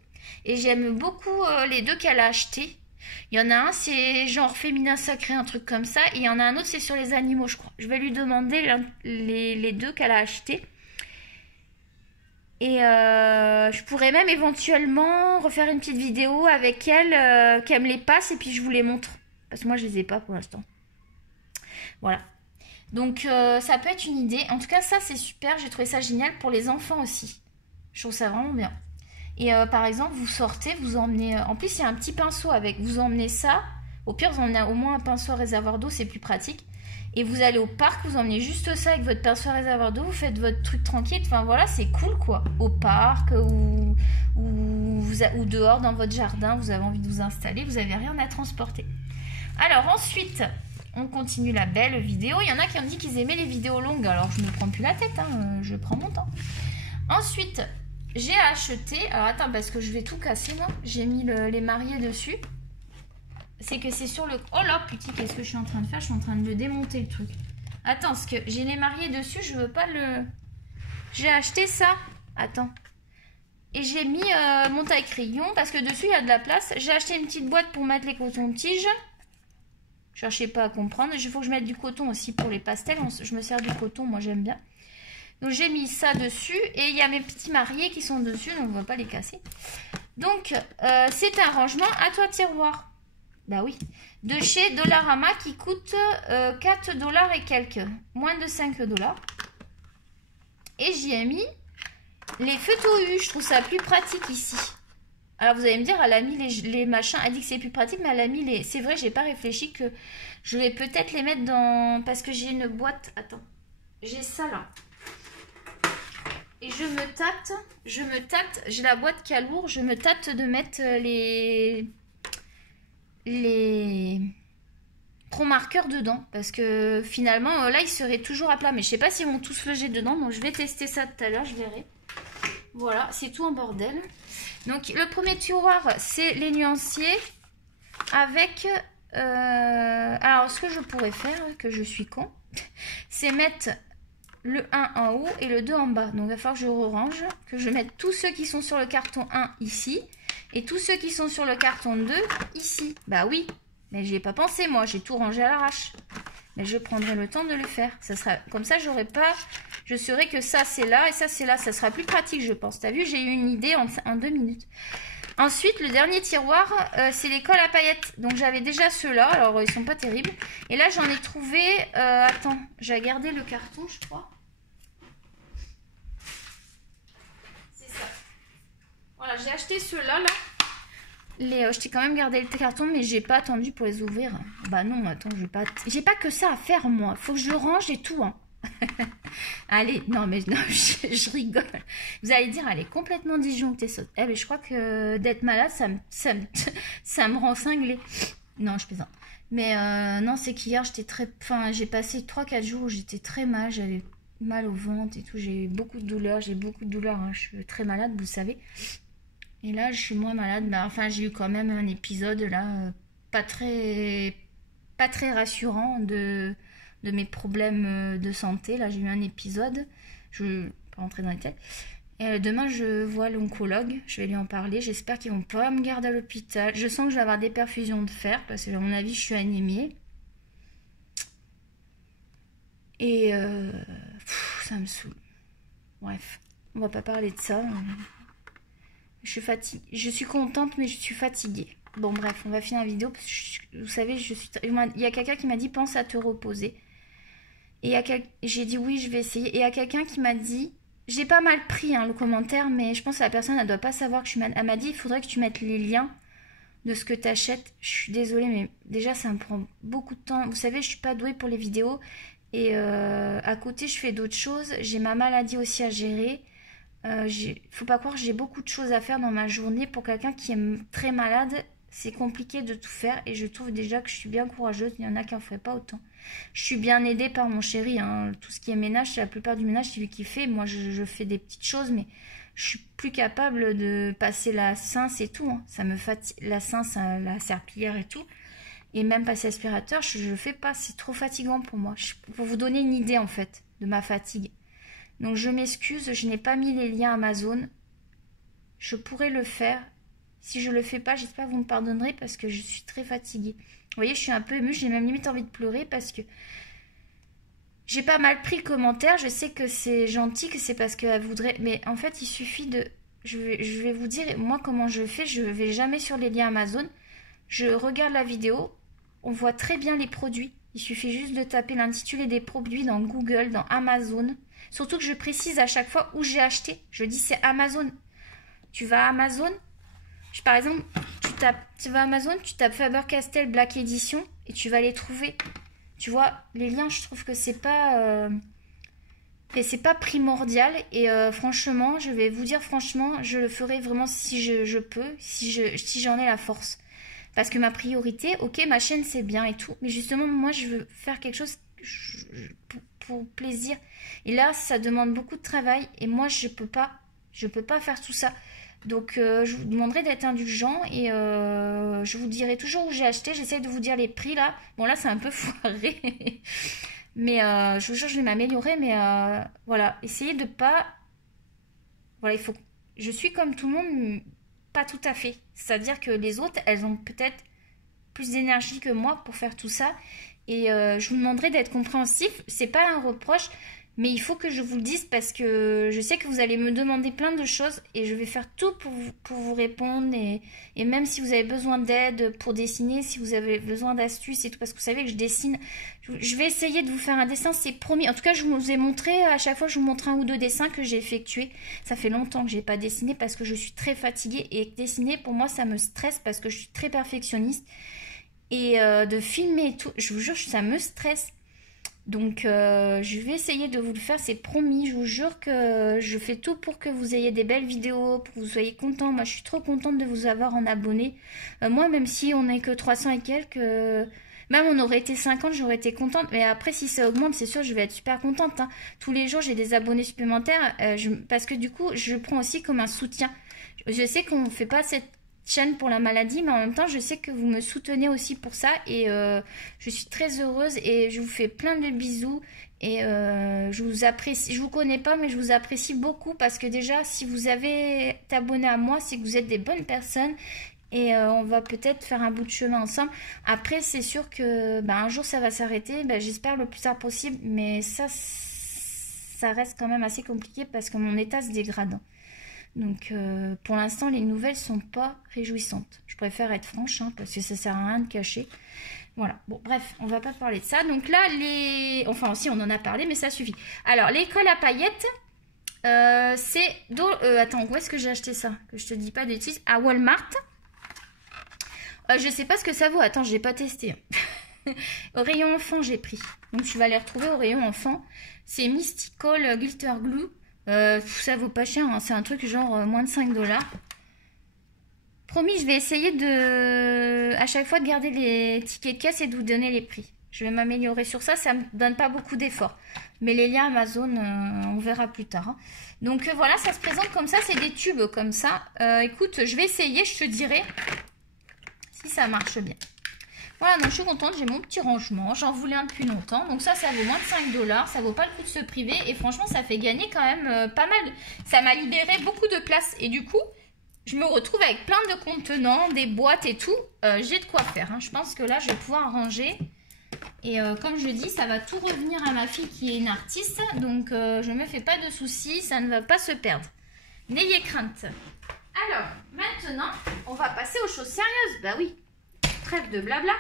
Et j'aime beaucoup les deux qu'elle a achetés. Il y en a un, c'est genre féminin sacré, un truc comme ça. Et il y en a un autre, c'est sur les animaux, je crois. Je vais lui demander les deux qu'elle a achetés. Et je pourrais même éventuellement refaire une petite vidéo avec elle, qu'elle me les passe et puis je vous les montre. Parce que moi, je les ai pas pour l'instant. Voilà. Donc, ça peut être une idée. En tout cas, ça, c'est super. J'ai trouvé ça génial pour les enfants aussi. Je trouve ça vraiment bien. Et par exemple, vous sortez, vous emmenez... en plus, il y a un petit pinceau avec. Vous emmenez ça. Au pire, vous emmenez au moins un pinceau à réservoir d'eau, c'est plus pratique. Et vous allez au parc, vous emmenez juste ça avec votre pinceau à réservoir d'eau. Vous faites votre truc tranquille. Enfin, voilà, c'est cool, quoi. Au parc ou dehors dans votre jardin, vous avez envie de vous installer. Vous n'avez rien à transporter. Alors, ensuite, on continue la belle vidéo. Il y en a qui ont dit qu'ils aimaient les vidéos longues. Alors, je ne me prends plus la tête. Hein, je prends mon temps. Ensuite... j'ai acheté, alors attends parce que je vais tout casser moi, j'ai mis les mariés dessus. C'est que c'est sur le... Oh là putain, qu'est-ce que je suis en train de faire? Je suis en train de le démonter le truc. Attends, parce que j'ai les mariés dessus, je veux pas le... J'ai acheté ça. Attends. Et j'ai mis mon taille-crayon parce que dessus il y a de la place. J'ai acheté une petite boîte pour mettre les cotons-tiges. Cherchez pas à comprendre. Il faut que je mette du coton aussi pour les pastels. Je me sers du coton, moi j'aime bien. Donc j'ai mis ça dessus. Et il y a mes petits mariés qui sont dessus. Donc on va pas les casser. Donc c'est un rangement à toi tiroir. Bah oui. De chez Dollarama qui coûte 4 $ et quelques. Moins de 5 $. Et j'y ai mis les feutres U. Je trouve ça plus pratique ici. Alors vous allez me dire, elle a mis les machins, elle dit que c'est plus pratique, mais elle a mis les... C'est vrai, j'ai pas réfléchi que je vais peut-être les mettre dans... Parce que j'ai une boîte... Attends, j'ai ça là. Et je me tâte, j'ai la boîte calour, je me tâte de mettre les pro-marqueurs dedans. Parce que finalement, là, ils seraient toujours à plat. Mais je sais pas s'ils vont tous loger dedans, donc je vais tester ça tout à l'heure, je verrai. Voilà, c'est tout en bordel. Donc le premier tiroir, c'est les nuanciers avec... alors ce que je pourrais faire, que je suis con, c'est mettre le 1 en haut et le 2 en bas. Donc il va falloir que je range, que je mette tous ceux qui sont sur le carton 1 ici et tous ceux qui sont sur le carton 2 ici. Bah oui, mais j'y ai pas pensé moi, j'ai tout rangé à l'arrache. Mais je prendrai le temps de le faire. Ça sera comme ça, j'aurai pas... Je saurai que ça c'est là et ça c'est là. Ça sera plus pratique, je pense. T'as vu, j'ai eu une idée en 2 minutes. Ensuite, le dernier tiroir, c'est les cols à paillettes. Donc j'avais déjà ceux-là. Alors ils sont pas terribles. Et là j'en ai trouvé... attends, j'ai gardé le carton, je crois. C'est ça. Voilà, j'ai acheté ceux-là, là. Je t'ai quand même gardé le carton, mais j'ai pas attendu pour les ouvrir. Bah non, attends, j'ai pas que ça à faire, moi. Faut que je range et tout, hein. Allez, non, mais non, je rigole. Vous allez dire, elle est complètement disjonctée. Eh, mais je crois que d'être malade, ça me rend cinglée. Non, je plaisante. Mais non, c'est qu'hier, j'étais très... Enfin, j'ai passé 3-4 jours où j'étais très mal. J'avais mal au ventre et tout. J'ai eu beaucoup de douleurs. J'ai beaucoup de douleurs, hein. Je suis très malade, vous le savez. Et là, je suis moins malade. Bah, enfin, j'ai eu quand même un épisode là, pas très rassurant de mes problèmes de santé. Là, j'ai eu un épisode. Je ne vais pas rentrer dans les têtes. Et demain, je vois l'oncologue. Je vais lui en parler. J'espère qu'ils vont pas me garder à l'hôpital. Je sens que je vais avoir des perfusions de fer parce que, à mon avis, je suis anémiée. Et ça me saoule. Bref, on va pas parler de ça. Je suis fatiguée. Je suis contente, mais je suis fatiguée. Bon, bref, on va finir la vidéo. Parce que vous savez, il y a quelqu'un qui m'a dit, pense à te reposer. Et j'ai dit oui, je vais essayer. Et il y a quelqu'un qui m'a dit, j'ai pas mal pris hein, le commentaire, mais je pense que la personne, elle doit pas savoir que je suis malade. Elle m'a dit, il faudrait que tu mettes les liens de ce que tu achètes. Je suis désolée, mais déjà, ça me prend beaucoup de temps. Vous savez, je suis pas douée pour les vidéos. Et à côté, je fais d'autres choses. J'ai ma maladie aussi à gérer. Faut pas croire que j'ai beaucoup de choses à faire dans ma journée. Pour quelqu'un qui est très malade, c'est compliqué de tout faire. Et je trouve déjà que je suis bien courageuse. Il y en a qui en feraient pas autant. Je suis bien aidée par mon chéri. Hein. Tout ce qui est ménage, la plupart du ménage, c'est lui qui fait. Moi, je fais des petites choses, mais je suis plus capable de passer la cince et tout. Hein. Ça me fatigue. La cince, la serpillière et tout. Et même passer l'aspirateur, je fais pas. C'est trop fatigant pour moi. Pour vous donner une idée, en fait, de ma fatigue. Donc je m'excuse, je n'ai pas mis les liens Amazon. Je pourrais le faire. Si je le fais pas, j'espère que vous me pardonnerez parce que je suis très fatiguée. Vous voyez, je suis un peu émue, j'ai même limite envie de pleurer parce que j'ai pas mal pris le commentaire. Je sais que c'est gentil, que c'est parce qu'elle voudrait... Mais en fait, il suffit de... Je vais vous dire, moi, comment je fais. Je vais jamais sur les liens Amazon. Je regarde la vidéo. On voit très bien les produits. Il suffit juste de taper l'intitulé des produits dans Google, dans Amazon. Surtout que je précise à chaque fois où j'ai acheté. Je dis c'est Amazon. Tu vas à Amazon. Par exemple, tu vas à Amazon, tu tapes Faber-Castell Black Edition et tu vas les trouver. Tu vois, les liens, je trouve que c'est pas primordial. Et franchement, je vais vous dire franchement, je le ferai vraiment si je peux, si j'en ai la force. Parce que ma priorité, ok, ma chaîne c'est bien et tout, mais justement, moi je veux faire quelque chose pour plaisir. Et là, ça demande beaucoup de travail et moi je peux pas faire tout ça. Donc je vous demanderai d'être indulgent et je vous dirai toujours où j'ai acheté. J'essaie de vous dire les prix là. Bon là c'est un peu foiré. Mais je vous jure je vais m'améliorer. Mais voilà, essayez de pas Voilà, je suis comme tout le monde, pas tout à fait. C'est-à-dire que les autres, elles ont peut-être plus d'énergie que moi pour faire tout ça. Et je vous demanderai d'être compréhensif. C'est pas un reproche, mais il faut que je vous le dise parce que je sais que vous allez me demander plein de choses et je vais faire tout pour vous répondre. Et même si vous avez besoin d'aide pour dessiner, si vous avez besoin d'astuces et tout, parce que vous savez que je dessine, je vais essayer de vous faire un dessin, c'est promis. En tout cas, je vous ai montré, à chaque fois, je vous montre un ou deux dessins que j'ai effectués. Ça fait longtemps que j'ai pas dessiné parce que je suis très fatiguée et dessiner, pour moi, ça me stresse parce que je suis très perfectionniste. Et de filmer et tout, je vous jure, ça me stresse. Donc, je vais essayer de vous le faire, c'est promis. Je vous jure que je fais tout pour que vous ayez des belles vidéos, pour que vous soyez contents. Moi, je suis trop contente de vous avoir en abonné. Moi, même si on n'est que 300 et quelques, même on aurait été 50, j'aurais été contente. Mais après, si ça augmente, c'est sûr, je vais être super contente. Hein. Tous les jours, j'ai des abonnés supplémentaires parce que du coup, je le prends aussi comme un soutien. Je sais qu'on ne fait pas cette chaîne pour la maladie, mais en même temps je sais que vous me soutenez aussi pour ça et je suis très heureuse et je vous fais plein de bisous et je vous apprécie. Je vous connais pas, mais je vous apprécie beaucoup parce que déjà si vous avez été abonné à moi, c'est que vous êtes des bonnes personnes et on va peut-être faire un bout de chemin ensemble. Après c'est sûr que un jour ça va s'arrêter, j'espère le plus tard possible, mais ça reste quand même assez compliqué parce que mon état se dégrade. Donc pour l'instant les nouvelles sont pas réjouissantes. Je préfère être franche parce que ça sert à rien de cacher. Voilà, bon bref, on va pas parler de ça. Donc là enfin aussi on en a parlé mais ça suffit. Alors l'école à paillettes, c'est attends, où est-ce que j'ai acheté ça? Que je te dis pas de bêtises. À Walmart. Je sais pas ce que ça vaut, attends, j'ai pas testé. Au rayon enfant j'ai pris. Donc tu vas les retrouver au rayon enfant. C'est Mystical Glitter Glue. Ça vaut pas cher, hein. C'est un truc genre moins de 5 $. Promis, je vais essayer à chaque fois de garder les tickets de caisse et de vous donner les prix. Je vais m'améliorer sur ça, ça me donne pas beaucoup d'efforts. Mais les liens Amazon, on verra plus tard. Hein. Donc voilà, ça se présente comme ça, c'est des tubes comme ça. Écoute, je vais essayer, je te dirai si ça marche bien. Voilà, donc je suis contente, j'ai mon petit rangement, j'en voulais un depuis longtemps. Donc ça vaut moins de 5 $, ça vaut pas le coup de se priver. Et franchement, ça fait gagner quand même pas mal. Ça m'a libéré beaucoup de place. Et du coup, je me retrouve avec plein de contenants, des boîtes et tout. J'ai de quoi faire. Hein. Je pense que là, je vais pouvoir ranger. Et comme je dis, ça va tout revenir à ma fille qui est une artiste. Donc je me fais pas de soucis, ça ne va pas se perdre. N'ayez crainte. Alors, maintenant, on va passer aux choses sérieuses. Bah oui. Trêve de blabla,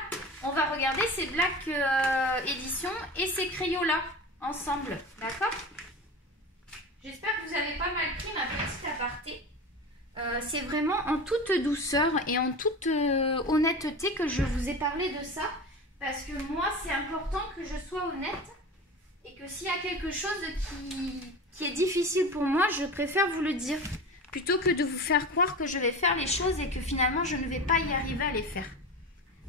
on va regarder ces Black éditions et ces Crayolas ensemble, d'accord? J'espère que vous avez pas mal pris ma petite aparté. C'est vraiment en toute douceur et en toute honnêteté que je vous ai parlé de ça. Parce que moi, c'est important que je sois honnête et que s'il y a quelque chose qui est difficile pour moi, je préfère vous le dire. Plutôt que de vous faire croire que je vais faire les choses et que finalement, je ne vais pas y arriver à les faire.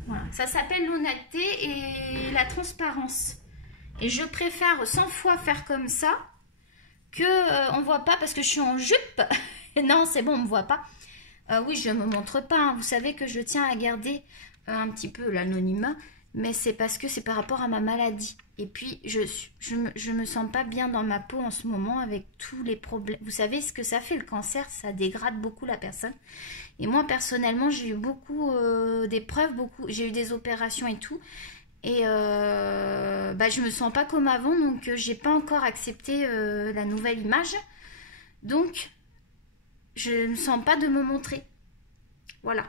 Voilà. Ça s'appelle l'honnêteté et la transparence. Et je préfère 100 fois faire comme ça que on voit pas parce que je suis en jupe. Non, c'est bon, on me voit pas. Oui, je me montre pas. Hein. Vous savez que je tiens à garder un petit peu l'anonymat, mais c'est parce que c'est par rapport à ma maladie. Et puis, je me sens pas bien dans ma peau en ce moment avec tous les problèmes. Vous savez ce que ça fait, le cancer, ça dégrade beaucoup la personne. Et moi, personnellement, j'ai eu beaucoup d'épreuves, j'ai eu des opérations et tout. Et je me sens pas comme avant, donc j'ai pas encore accepté la nouvelle image. Donc, je ne sens pas de me montrer. Voilà.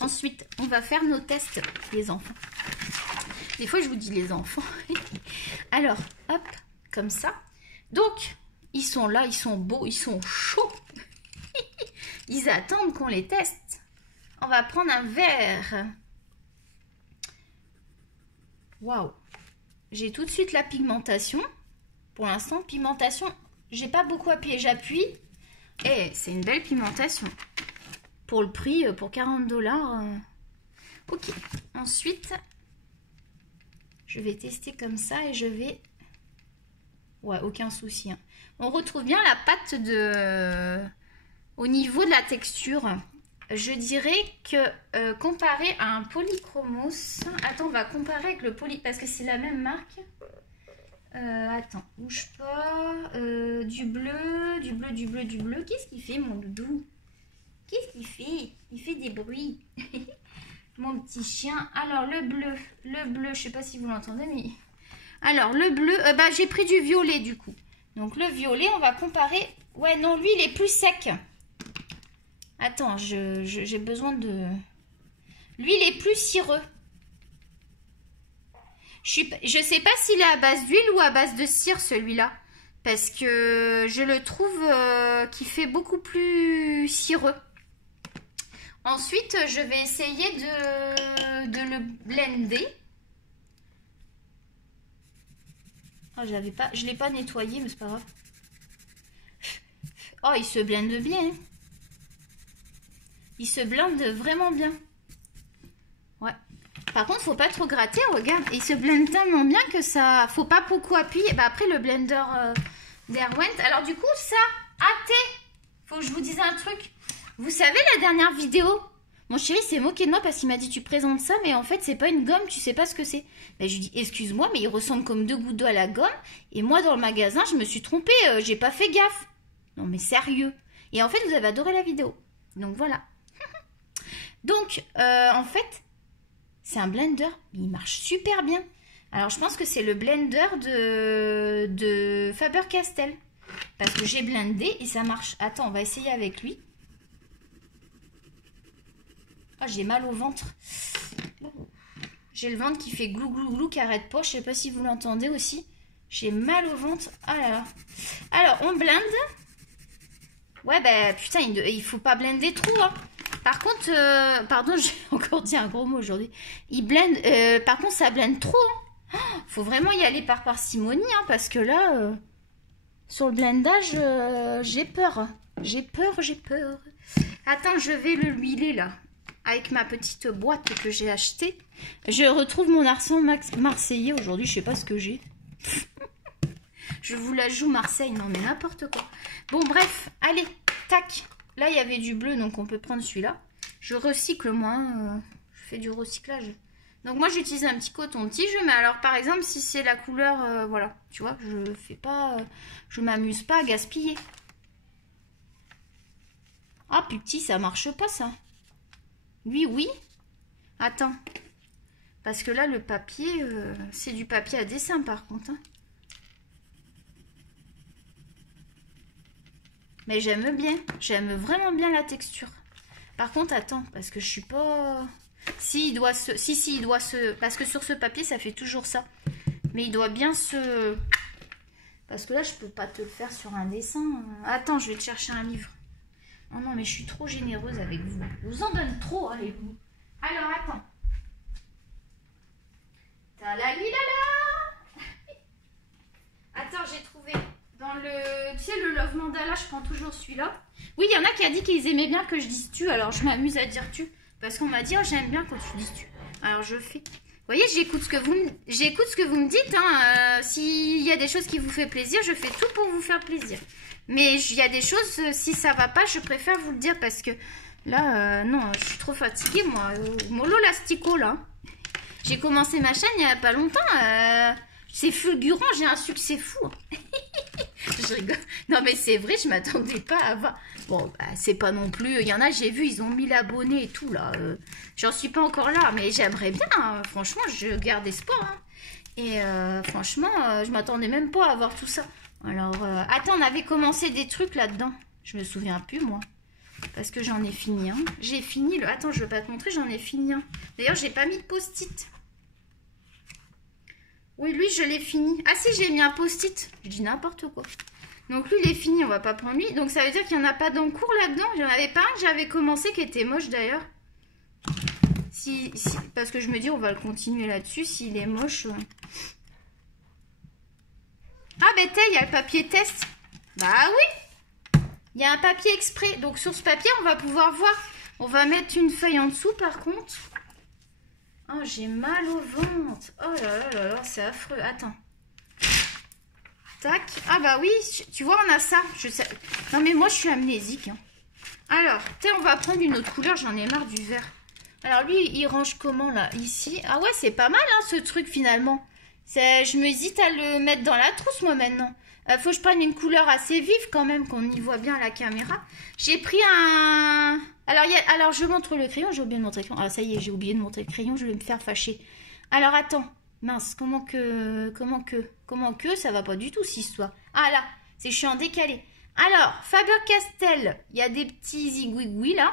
Ensuite, on va faire nos tests, les enfants. Des fois, je vous dis les enfants. Alors, hop, comme ça. Donc, ils sont là, ils sont beaux, ils sont chauds. Ils attendent qu'on les teste. On va prendre un verre. Waouh. J'ai tout de suite la pigmentation. Pour l'instant, pigmentation, j'ai pas beaucoup appuyé. J'appuie. Et c'est une belle pigmentation. Pour le prix, pour 40 $. Ok. Ensuite, je vais tester comme ça et je vais... Ouais, aucun souci. Hein. On retrouve bien la pâte au niveau de la texture. Je dirais que comparé à un Polychromos... Attends, on va comparer avec le Poly... Parce que c'est la même marque. Attends, bouge pas. Du bleu, du bleu, du bleu, du bleu. Qu'est-ce qu'il fait, mon doudou? Qu'est-ce qu'il fait? Il fait des bruits. Mon petit chien. Alors, le bleu, je sais pas si vous l'entendez, mais... Alors, le bleu, bah, j'ai pris du violet, du coup. Donc, le violet, on va comparer. Ouais, non, lui, il est plus sec. Attends, j'ai besoin de... Lui, il est plus cireux. Je sais pas s'il est à base d'huile ou à base de cire, celui-là. Parce que je le trouve qui fait beaucoup plus cireux. Ensuite, je vais essayer de le blender. Oh, je ne l'ai pas nettoyé, mais c'est pas grave. Oh, il se blende bien. Hein. Il se blende vraiment bien. Ouais. Par contre, faut pas trop gratter, regarde. Il se blende tellement bien que ça... Faut pas beaucoup appuyer. Bah, après, le blender d'Erwent. Alors, du coup, ça, faut que je vous dise un truc. Vous savez, la dernière vidéo, mon chéri s'est moqué de moi parce qu'il m'a dit tu présentes ça, mais en fait, c'est pas une gomme, tu sais pas ce que c'est. Ben, je lui dis excuse-moi, mais il ressemble comme 2 gouttes d'eau à la gomme. Et moi, dans le magasin, je me suis trompée, j'ai pas fait gaffe. Non, mais sérieux. Et en fait, vous avez adoré la vidéo. Donc, voilà. Donc, en fait, c'est un blender, mais il marche super bien. Alors, je pense que c'est le blender de Faber-Castell. Parce que j'ai blendé et ça marche. Attends, on va essayer avec lui. Oh, j'ai mal au ventre. J'ai le ventre qui fait glou glou glou, qui arrête pas. Je sais pas si vous l'entendez aussi. J'ai mal au ventre. Ah là là. Alors, on blende. Ouais, bah putain, il faut pas blender trop. Hein. Par contre, pardon, j'ai encore dit un gros mot aujourd'hui. Il blende. Par contre, ça blende trop. Hein. Oh, faut vraiment y aller par parcimonie, hein, parce que là, sur le blendage, j'ai peur. J'ai peur. Attends, je vais le huiler là. Avec ma petite boîte que j'ai achetée. Je retrouve mon accent marseillais aujourd'hui. Je sais pas ce que j'ai. Je vous la joue Marseille. Non mais n'importe quoi. Bon bref. Allez. Tac. Là il y avait du bleu. Donc on peut prendre celui-là. Je recycle moi. Je fais du recyclage. Donc moi j'utilise un petit coton-tige. Mais alors par exemple si c'est la couleur... voilà. Tu vois. Je fais pas... je m'amuse pas à gaspiller. Ah petit ça marche pas ça. Oui. Attends. Parce que là, le papier, c'est du papier à dessin par contre. Hein. Mais j'aime bien. J'aime vraiment bien la texture. Par contre, attends. Parce que je suis pas... Si, il doit se... Si, il doit se... Parce que sur ce papier, ça fait toujours ça. Mais il doit bien se... Parce que là, je peux pas te le faire sur un dessin. Attends, je vais te chercher un livre. Oh non, mais je suis trop généreuse avec vous. Je vous en donne trop, allez vous. Alors, attends. Attends, j'ai trouvé. Dans le... Tu sais, le Love Mandala, je prends toujours celui-là. Oui, il y en a qui a dit qu'ils aimaient bien que je dise tu. Alors, je m'amuse à dire tu. Parce qu'on m'a dit, oh, j'aime bien quand tu dis tu. Alors, je fais. Vous voyez, j'écoute ce que vous me dites. Hein. S'il y a des choses qui vous font plaisir, je fais tout pour vous faire plaisir. Mais il y a des choses, si ça va pas, je préfère vous le dire parce que là, non, je suis trop fatiguée, moi. Mollo l'astico, là. J'ai commencé ma chaîne il y a pas longtemps. C'est fulgurant, j'ai un succès fou. Je rigole. Non, mais c'est vrai, je m'attendais pas à avoir... Bon, bah, c'est pas non plus... Il y en a, j'ai vu, ils ont 1000 abonnés et tout, là. J'en suis pas encore là, mais j'aimerais bien. Hein. Franchement, je garde espoir. Hein. Et franchement, je m'attendais même pas à avoir tout ça. Alors, attends, on avait commencé des trucs là-dedans. Je me souviens plus, moi. Parce que j'en ai fini un. J'ai fini le... Attends, je vais pas te montrer, j'en ai fini un. D'ailleurs, j'ai pas mis de post-it. Oui, lui, je l'ai fini. Ah si, j'ai mis un post-it. Je dis n'importe quoi. Donc, lui, il est fini, on va pas prendre lui. Donc, ça veut dire qu'il n'y en a pas d'encours là-dedans. J'en avais pas un que j'avais commencé qui était moche, d'ailleurs. Parce que je me dis, on va le continuer là-dessus. S'il est moche... Ah, ben, il y a le papier test. Bah oui. Il y a un papier exprès. Donc, sur ce papier, on va pouvoir voir. On va mettre une feuille en dessous, par contre. Oh, j'ai mal au ventre. Oh là là là là, c'est affreux. Attends. Tac. Ah bah oui, tu vois, on a ça. Je sais. Non, mais moi, je suis amnésique. Hein. Alors, on va prendre une autre couleur. J'en ai marre du vert. Alors, lui, il range comment, là? Ici. Ah ouais, c'est pas mal, hein, ce truc, finalement. Je me hésite à le mettre dans la trousse, moi, maintenant. Faut que je prenne une couleur assez vive, quand même, qu'on y voit bien à la caméra. J'ai pris un... Alors, je montre le crayon. J'ai oublié de montrer le crayon. Ah, ça y est, j'ai oublié de montrer le crayon. Je vais me faire fâcher. Alors, attends. Mince, comment que... Ça va pas du tout, cette histoire. Ah, là. Je suis en décalé. Alors, Faber-Castell. Il y a des petits zigouigouis, là.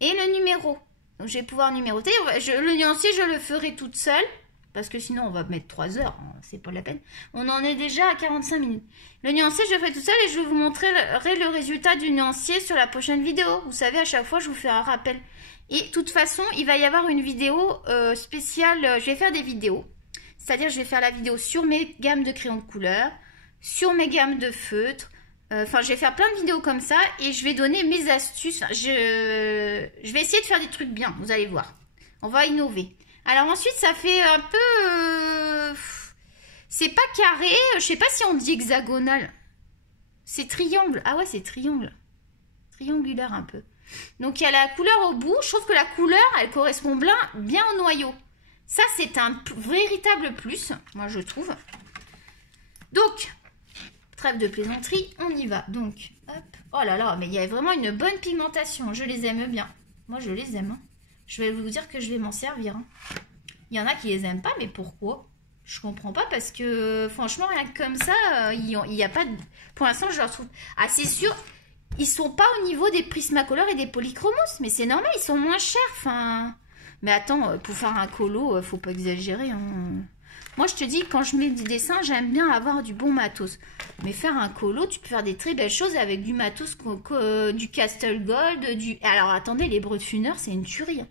Et le numéro. Donc, je vais pouvoir numéroter. Le nuancier, je le ferai toute seule. Parce que sinon, on va mettre 3 heures. C'est pas la peine. On en est déjà à 45 minutes. Le nuancier, je le ferai tout seul et je vous montrerai le résultat du nuancier sur la prochaine vidéo. Vous savez, à chaque fois, je vous fais un rappel. Et de toute façon, il va y avoir une vidéo spéciale. Je vais faire des vidéos. C'est-à-dire, je vais faire la vidéo sur mes gammes de crayons de couleur, sur mes gammes de feutres. Enfin, je vais faire plein de vidéos comme ça et je vais donner mes astuces. Je vais essayer de faire des trucs bien, vous allez voir. On va innover. Alors ensuite, ça fait un peu... c'est pas carré, je sais pas si on dit hexagonal. C'est triangle. Ah ouais, c'est triangle. Triangulaire un peu. Donc il y a la couleur au bout. Je trouve que la couleur, elle correspond bien au noyau. Ça, c'est un véritable plus, moi je trouve. Donc, trêve de plaisanterie, on y va. Donc, hop. Oh là là, mais il y a vraiment une bonne pigmentation. Je les aime bien. Moi, je les aime. Je vais vous dire que je vais m'en servir. Il y en a qui les aiment pas, mais pourquoi? Je comprends pas parce que franchement, rien que comme ça, il y a pas de... Pour l'instant, je leur trouve... Ah, c'est sûr, ils sont pas au niveau des Prismacolor et des Polychromos, mais c'est normal, ils sont moins chers. Enfin... Mais attends, pour faire un colo, faut pas exagérer. Moi, je te dis, quand je mets du dessin, j'aime bien avoir du bon matos. Mais faire un colo, tu peux faire des très belles choses avec du matos, du Castle Gold, du... Alors, attendez, les Bretfunner, c'est une tuerie.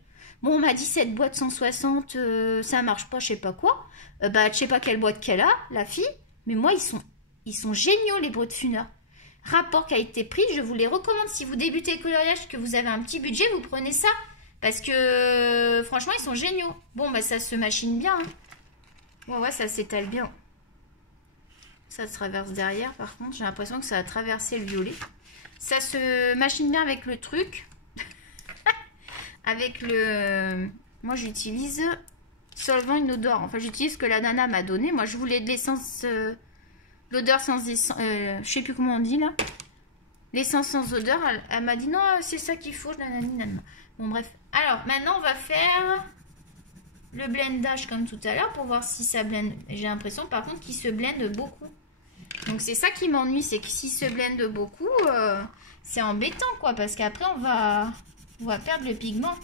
Bon, on m'a dit cette boîte 160, ça marche pas, je sais pas quoi. Je sais pas quelle boîte qu'elle a, la fille. Mais moi, ils sont géniaux, les Bretfunner. Rapport qualité-prix, je vous les recommande. Si vous débutez le coloriage, que vous avez un petit budget, vous prenez ça. Parce que, franchement, ils sont géniaux. Bon, ça se machine bien. Ouais, ça s'étale bien. Ça se traverse derrière, par contre. J'ai l'impression que ça a traversé le violet. Ça se machine bien avec le truc. Avec le... Moi, j'utilise solvant inodore. Enfin, j'utilise ce que la nana m'a donné. Moi, je voulais de l'essence... l'odeur sans essence... je sais plus comment on dit, là. L'essence sans odeur. Elle m'a dit, non, c'est ça qu'il faut. Nanana. Bon, bref. Alors, maintenant, on va faire le blendage comme tout à l'heure pour voir si ça blende. J'ai l'impression, par contre, qu'il se blende beaucoup. Donc, c'est ça qui m'ennuie. C'est que s'il se blende beaucoup, c'est embêtant, quoi. Parce qu'après, on va perdre le pigment.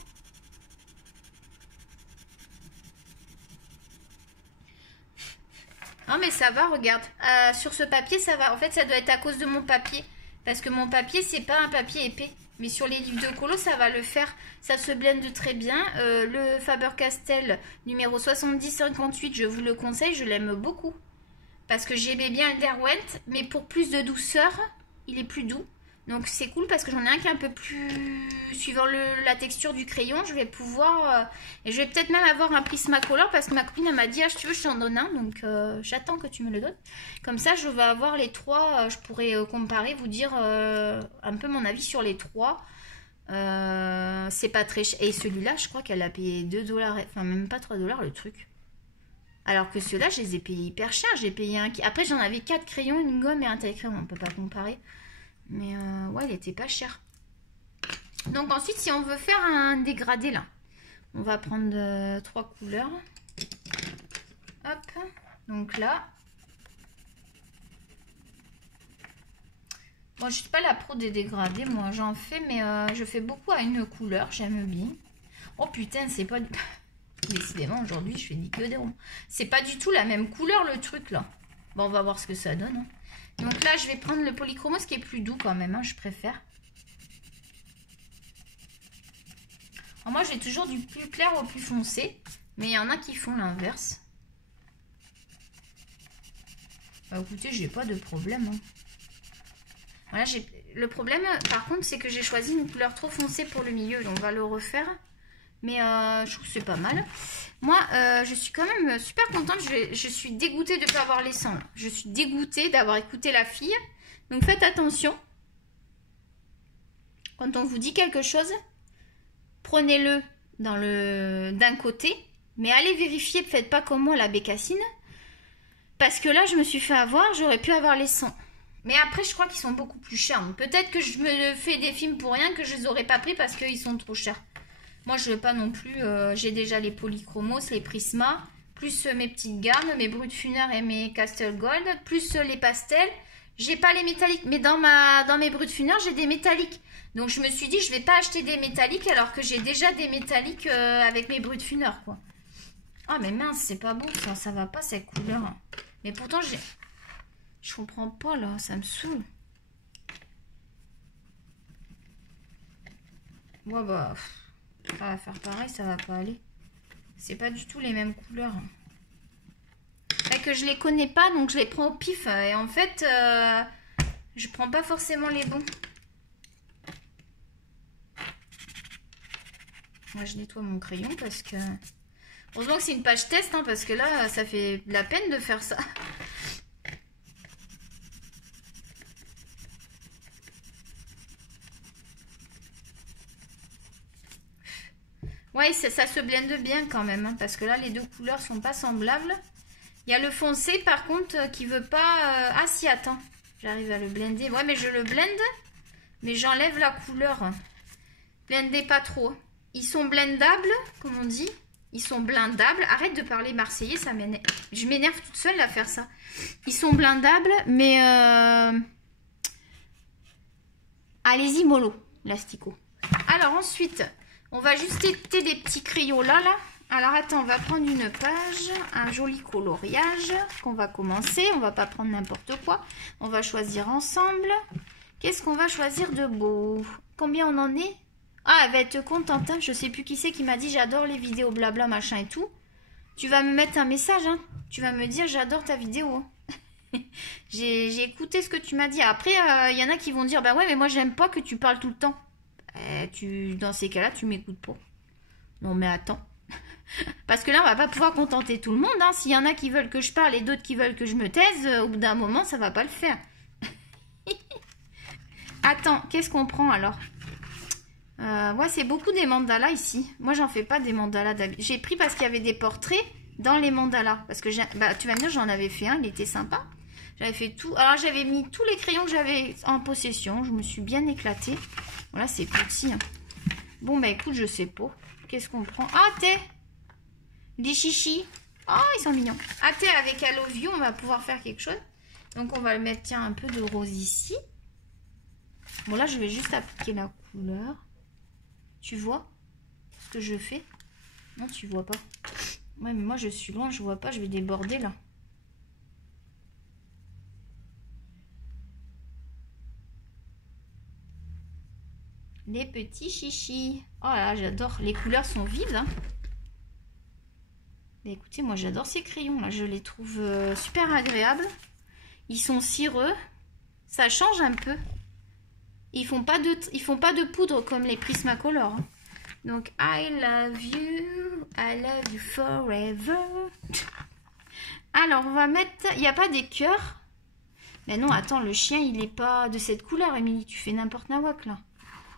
Non, mais ça va, regarde. Sur ce papier, ça va. En fait, ça doit être à cause de mon papier. Parce que mon papier, c'est pas un papier épais. Mais sur les livres de colo, ça va le faire. Ça se blende très bien. Le Faber-Castell numéro 7058, je vous le conseille. Je l'aime beaucoup. Parce que j'aimais bien le Derwent. Mais pour plus de douceur, il est plus doux. Donc c'est cool parce que j'en ai un qui est un peu plus... Suivant la texture du crayon, je vais pouvoir... et je vais peut-être même avoir un Prismacolor parce que ma copine elle m'a dit, ah, si tu veux, je t'en donne un. Donc j'attends que tu me le donnes. Comme ça, je vais avoir les trois. Je pourrais comparer, vous dire un peu mon avis sur les trois. C'est pas très cher. Et celui-là, je crois qu'elle a payé 2 $. Enfin, même pas 3 $ le truc. Alors que ceux-là, je les ai payés hyper cher. J'ai payé un... Après, j'en avais 4 crayons, une gomme et un taille-crayon. On peut pas comparer. Mais ouais, il était pas cher. Donc ensuite, si on veut faire un dégradé là, on va prendre 3 couleurs. Hop. Donc là. Bon, je suis pas la pro des dégradés. Moi, j'en fais, mais je fais beaucoup à une couleur. J'aime bien. Oh putain, c'est pas... Décidément, aujourd'hui, je fais ni que des ronds. C'est pas du tout la même couleur, le truc là. Bon, on va voir ce que ça donne. Hein. Donc là, je vais prendre le Polychromos qui est plus doux quand même, hein, je préfère. Alors moi, j'ai toujours du plus clair au plus foncé, mais il y en a qui font l'inverse. Bah, écoutez, j'ai pas de problème. Hein. Voilà, le problème, par contre, c'est que j'ai choisi une couleur trop foncée pour le milieu, donc on va le refaire. Mais je trouve que c'est pas mal. Moi, je suis quand même super contente. Je suis dégoûtée de ne pas avoir les sangs. Je suis dégoûtée d'avoir écouté la fille. Donc faites attention. Quand on vous dit quelque chose, prenez-le d'un côté Mais allez vérifier, faites pas comme moi la bécassine. Parce que là, je me suis fait avoir, j'aurais pu avoir les 100. Mais après, je crois qu'ils sont beaucoup plus chers. Peut-être que je me fais des films pour rien, que je les aurais pas pris parce qu'ils sont trop chers. Moi, je veux pas non plus. J'ai déjà les Polychromos, les Prisma, plus mes petites gammes, mes Brutfuner et mes Castle Gold, plus les pastels. J'ai pas les métalliques, mais dans mes Brutfuner, j'ai des métalliques. Donc, je me suis dit, je vais pas acheter des métalliques alors que j'ai déjà des métalliques avec mes Brutfuner, quoi. Ah, mais mince, c'est pas bon, ça va pas cette couleur. Mais pourtant, je comprends pas, là, ça me saoule. Ouais, bah, ça va faire pareil, ça va pas aller. C'est pas du tout les mêmes couleurs. Fait que je les connais pas, donc je les prends au pif. Et en fait, je prends pas forcément les bons. Moi, je nettoie mon crayon parce que... Heureusement que c'est une page test, hein, parce que là, ça fait de la peine de faire ça. Ouais, ça se blende bien quand même, hein, parce que là, les deux couleurs sont pas semblables. Il y a le foncé, par contre, qui veut pas... Ah si, attends, j'arrive à le blender. Ouais, mais je le blende, mais j'enlève la couleur. Blendez pas trop. Ils sont blendables, comme on dit. Ils sont blindables. Arrête de parler marseillais, ça m'énerve. Je m'énerve toute seule à faire ça. Ils sont blindables, mais... Allez-y, mollo, l'asticot. Alors ensuite... On va juste têter des petits crayons là. Alors attends, on va prendre une page, un joli coloriage qu'on va commencer. On va pas prendre n'importe quoi. On va choisir ensemble. Qu'est-ce qu'on va choisir de beau? Combien on en est? Ah, elle va être contente. Hein. Je sais plus qui c'est qui m'a dit j'adore les vidéos blabla machin et tout. Tu vas me mettre un message. Hein. Tu vas me dire j'adore ta vidéo. Hein. J'ai écouté ce que tu m'as dit. Après, y en a qui vont dire bah ouais mais moi j'aime pas que tu parles tout le temps. Dans ces cas-là, tu m'écoutes pas. Non, mais attends. Parce que là, on va pas pouvoir contenter tout le monde. Hein. S'il y en a qui veulent que je parle et d'autres qui veulent que je me taise, au bout d'un moment, ça va pas le faire. Attends, qu'est-ce qu'on prend alors? Ouais, c'est beaucoup des mandalas ici. Moi, j'en fais pas des mandalas. J'ai pris parce qu'il y avait des portraits dans les mandalas. Parce que tu vas me dire, j'en avais fait un, il était sympa. J'avais fait tout. Alors, j'avais mis tous les crayons que j'avais en possession. Je me suis bien éclatée. Voilà, c'est petit. Hein. Bon, bah écoute, je sais pas. Qu'est-ce qu'on prend? Ah, thé! Des chichis. Oh, ils sont mignons. Ah, thé avec I Love You, on va pouvoir faire quelque chose. Donc, on va le mettre, tiens, un peu de rose ici. Bon, là, je vais juste appliquer la couleur. Tu vois ce que je fais? Non, tu vois pas. Ouais, mais moi, je suis loin, je vois pas. Je vais déborder, là. Les petits chichis. Oh là, j'adore. Les couleurs sont vives. Hein. Mais écoutez, moi j'adore ces crayons là. Je les trouve super agréables. Ils sont cireux. Ça change un peu. Ils font pas de poudre comme les Prismacolor. Hein. Donc, I love you forever. Alors, on va mettre... Il n'y a pas des cœurs. Mais non, attends, le chien, il n'est pas de cette couleur, Émilie. Tu fais n'importe nawak là.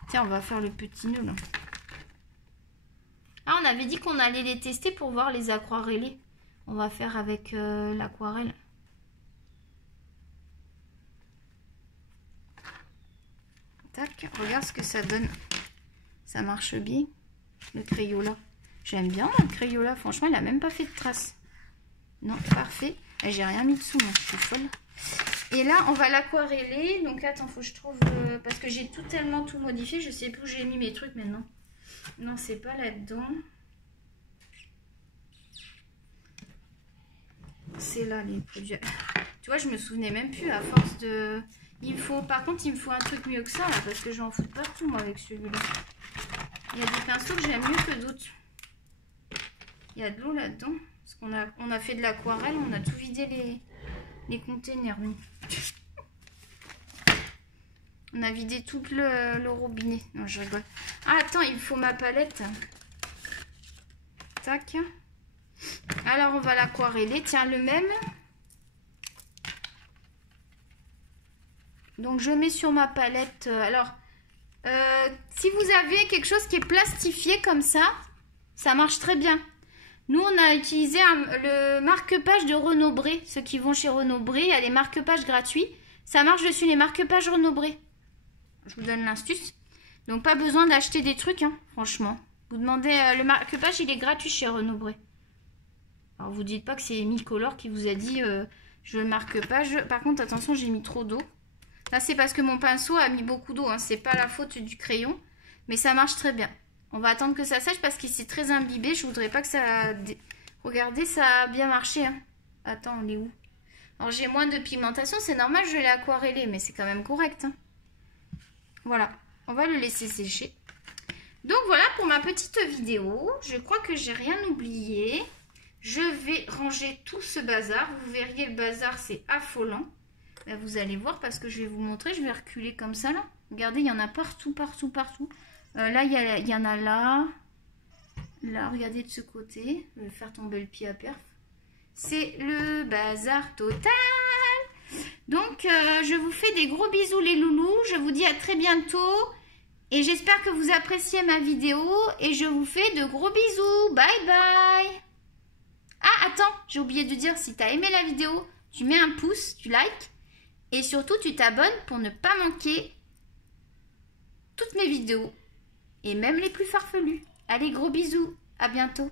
Tiens, on va faire le petit nœud là. Ah, on avait dit qu'on allait les tester pour voir les aquarellés. On va faire avec l'aquarelle. Tac, regarde ce que ça donne. Ça marche bien, le Crayola. J'aime bien le Crayola. Franchement, il n'a même pas fait de traces. Non, parfait. J'ai rien mis dessous, moi. Je suis folle. Et là, on va l'aquareller. Donc, attends, faut que je trouve... parce que j'ai tellement tout modifié. Je sais plus où j'ai mis mes trucs maintenant. Non, c'est pas là-dedans. C'est là, les produits. Tu vois, je me souvenais même plus à force de... Par contre, il me faut un truc mieux que ça, là. Parce que j'en fous partout, moi, avec celui-là. Il y a des pinceaux que j'aime mieux que d'autres. Il y a de l'eau là-dedans. Parce qu'on a fait de l'aquarelle. On a tout vidé les containers. Oui. On a vidé tout le robinet. Non, je rigole. Ah, attends, il faut ma palette. Tac. Alors, on va l'aquareller. Tiens, le même. Donc, je mets sur ma palette. Alors, si vous avez quelque chose qui est plastifié comme ça marche très bien. Nous, on a utilisé le marque-page de Renaud-Bré. Ceux qui vont chez Renaud-Bré, il y a des marque-pages gratuits. Ça marche dessus, les marque-pages Renaud-Bré. Je vous donne l'astuce. Donc, pas besoin d'acheter des trucs, hein, franchement. Vous demandez, le marque-page, il est gratuit chez Renaud-Bré. Alors, vous dites pas que c'est Micolor qui vous a dit, je le marque-page. Par contre, attention, j'ai mis trop d'eau. Là, c'est parce que mon pinceau a mis beaucoup d'eau, hein. C'est pas la faute du crayon. Mais ça marche très bien. On va attendre que ça sèche parce qu'il s'est très imbibé. Je voudrais pas que ça... Regardez, ça a bien marché. Hein. Attends, on est où? Alors, j'ai moins de pigmentation. C'est normal, je l'ai aquarellé. Mais c'est quand même correct. Hein. Voilà. On va le laisser sécher. Donc, voilà pour ma petite vidéo. Je crois que j'ai rien oublié. Je vais ranger tout ce bazar. Vous verriez, le bazar, c'est affolant. Ben, vous allez voir parce que je vais vous montrer. Je vais reculer comme ça, là. Regardez, il y en a partout, partout, partout. Là, il y en a là. Là, regardez de ce côté. Je vais faire tomber le pied à perf. C'est le bazar total. Donc, je vous fais des gros bisous les loulous. Je vous dis à très bientôt. Et j'espère que vous appréciez ma vidéo. Et je vous fais de gros bisous. Bye bye. Ah, attends, j'ai oublié de dire, si tu as aimé la vidéo, tu mets un pouce, tu likes. Et surtout, tu t'abonnes pour ne pas manquer toutes mes vidéos. Et même les plus farfelus. Allez, gros bisous. À bientôt.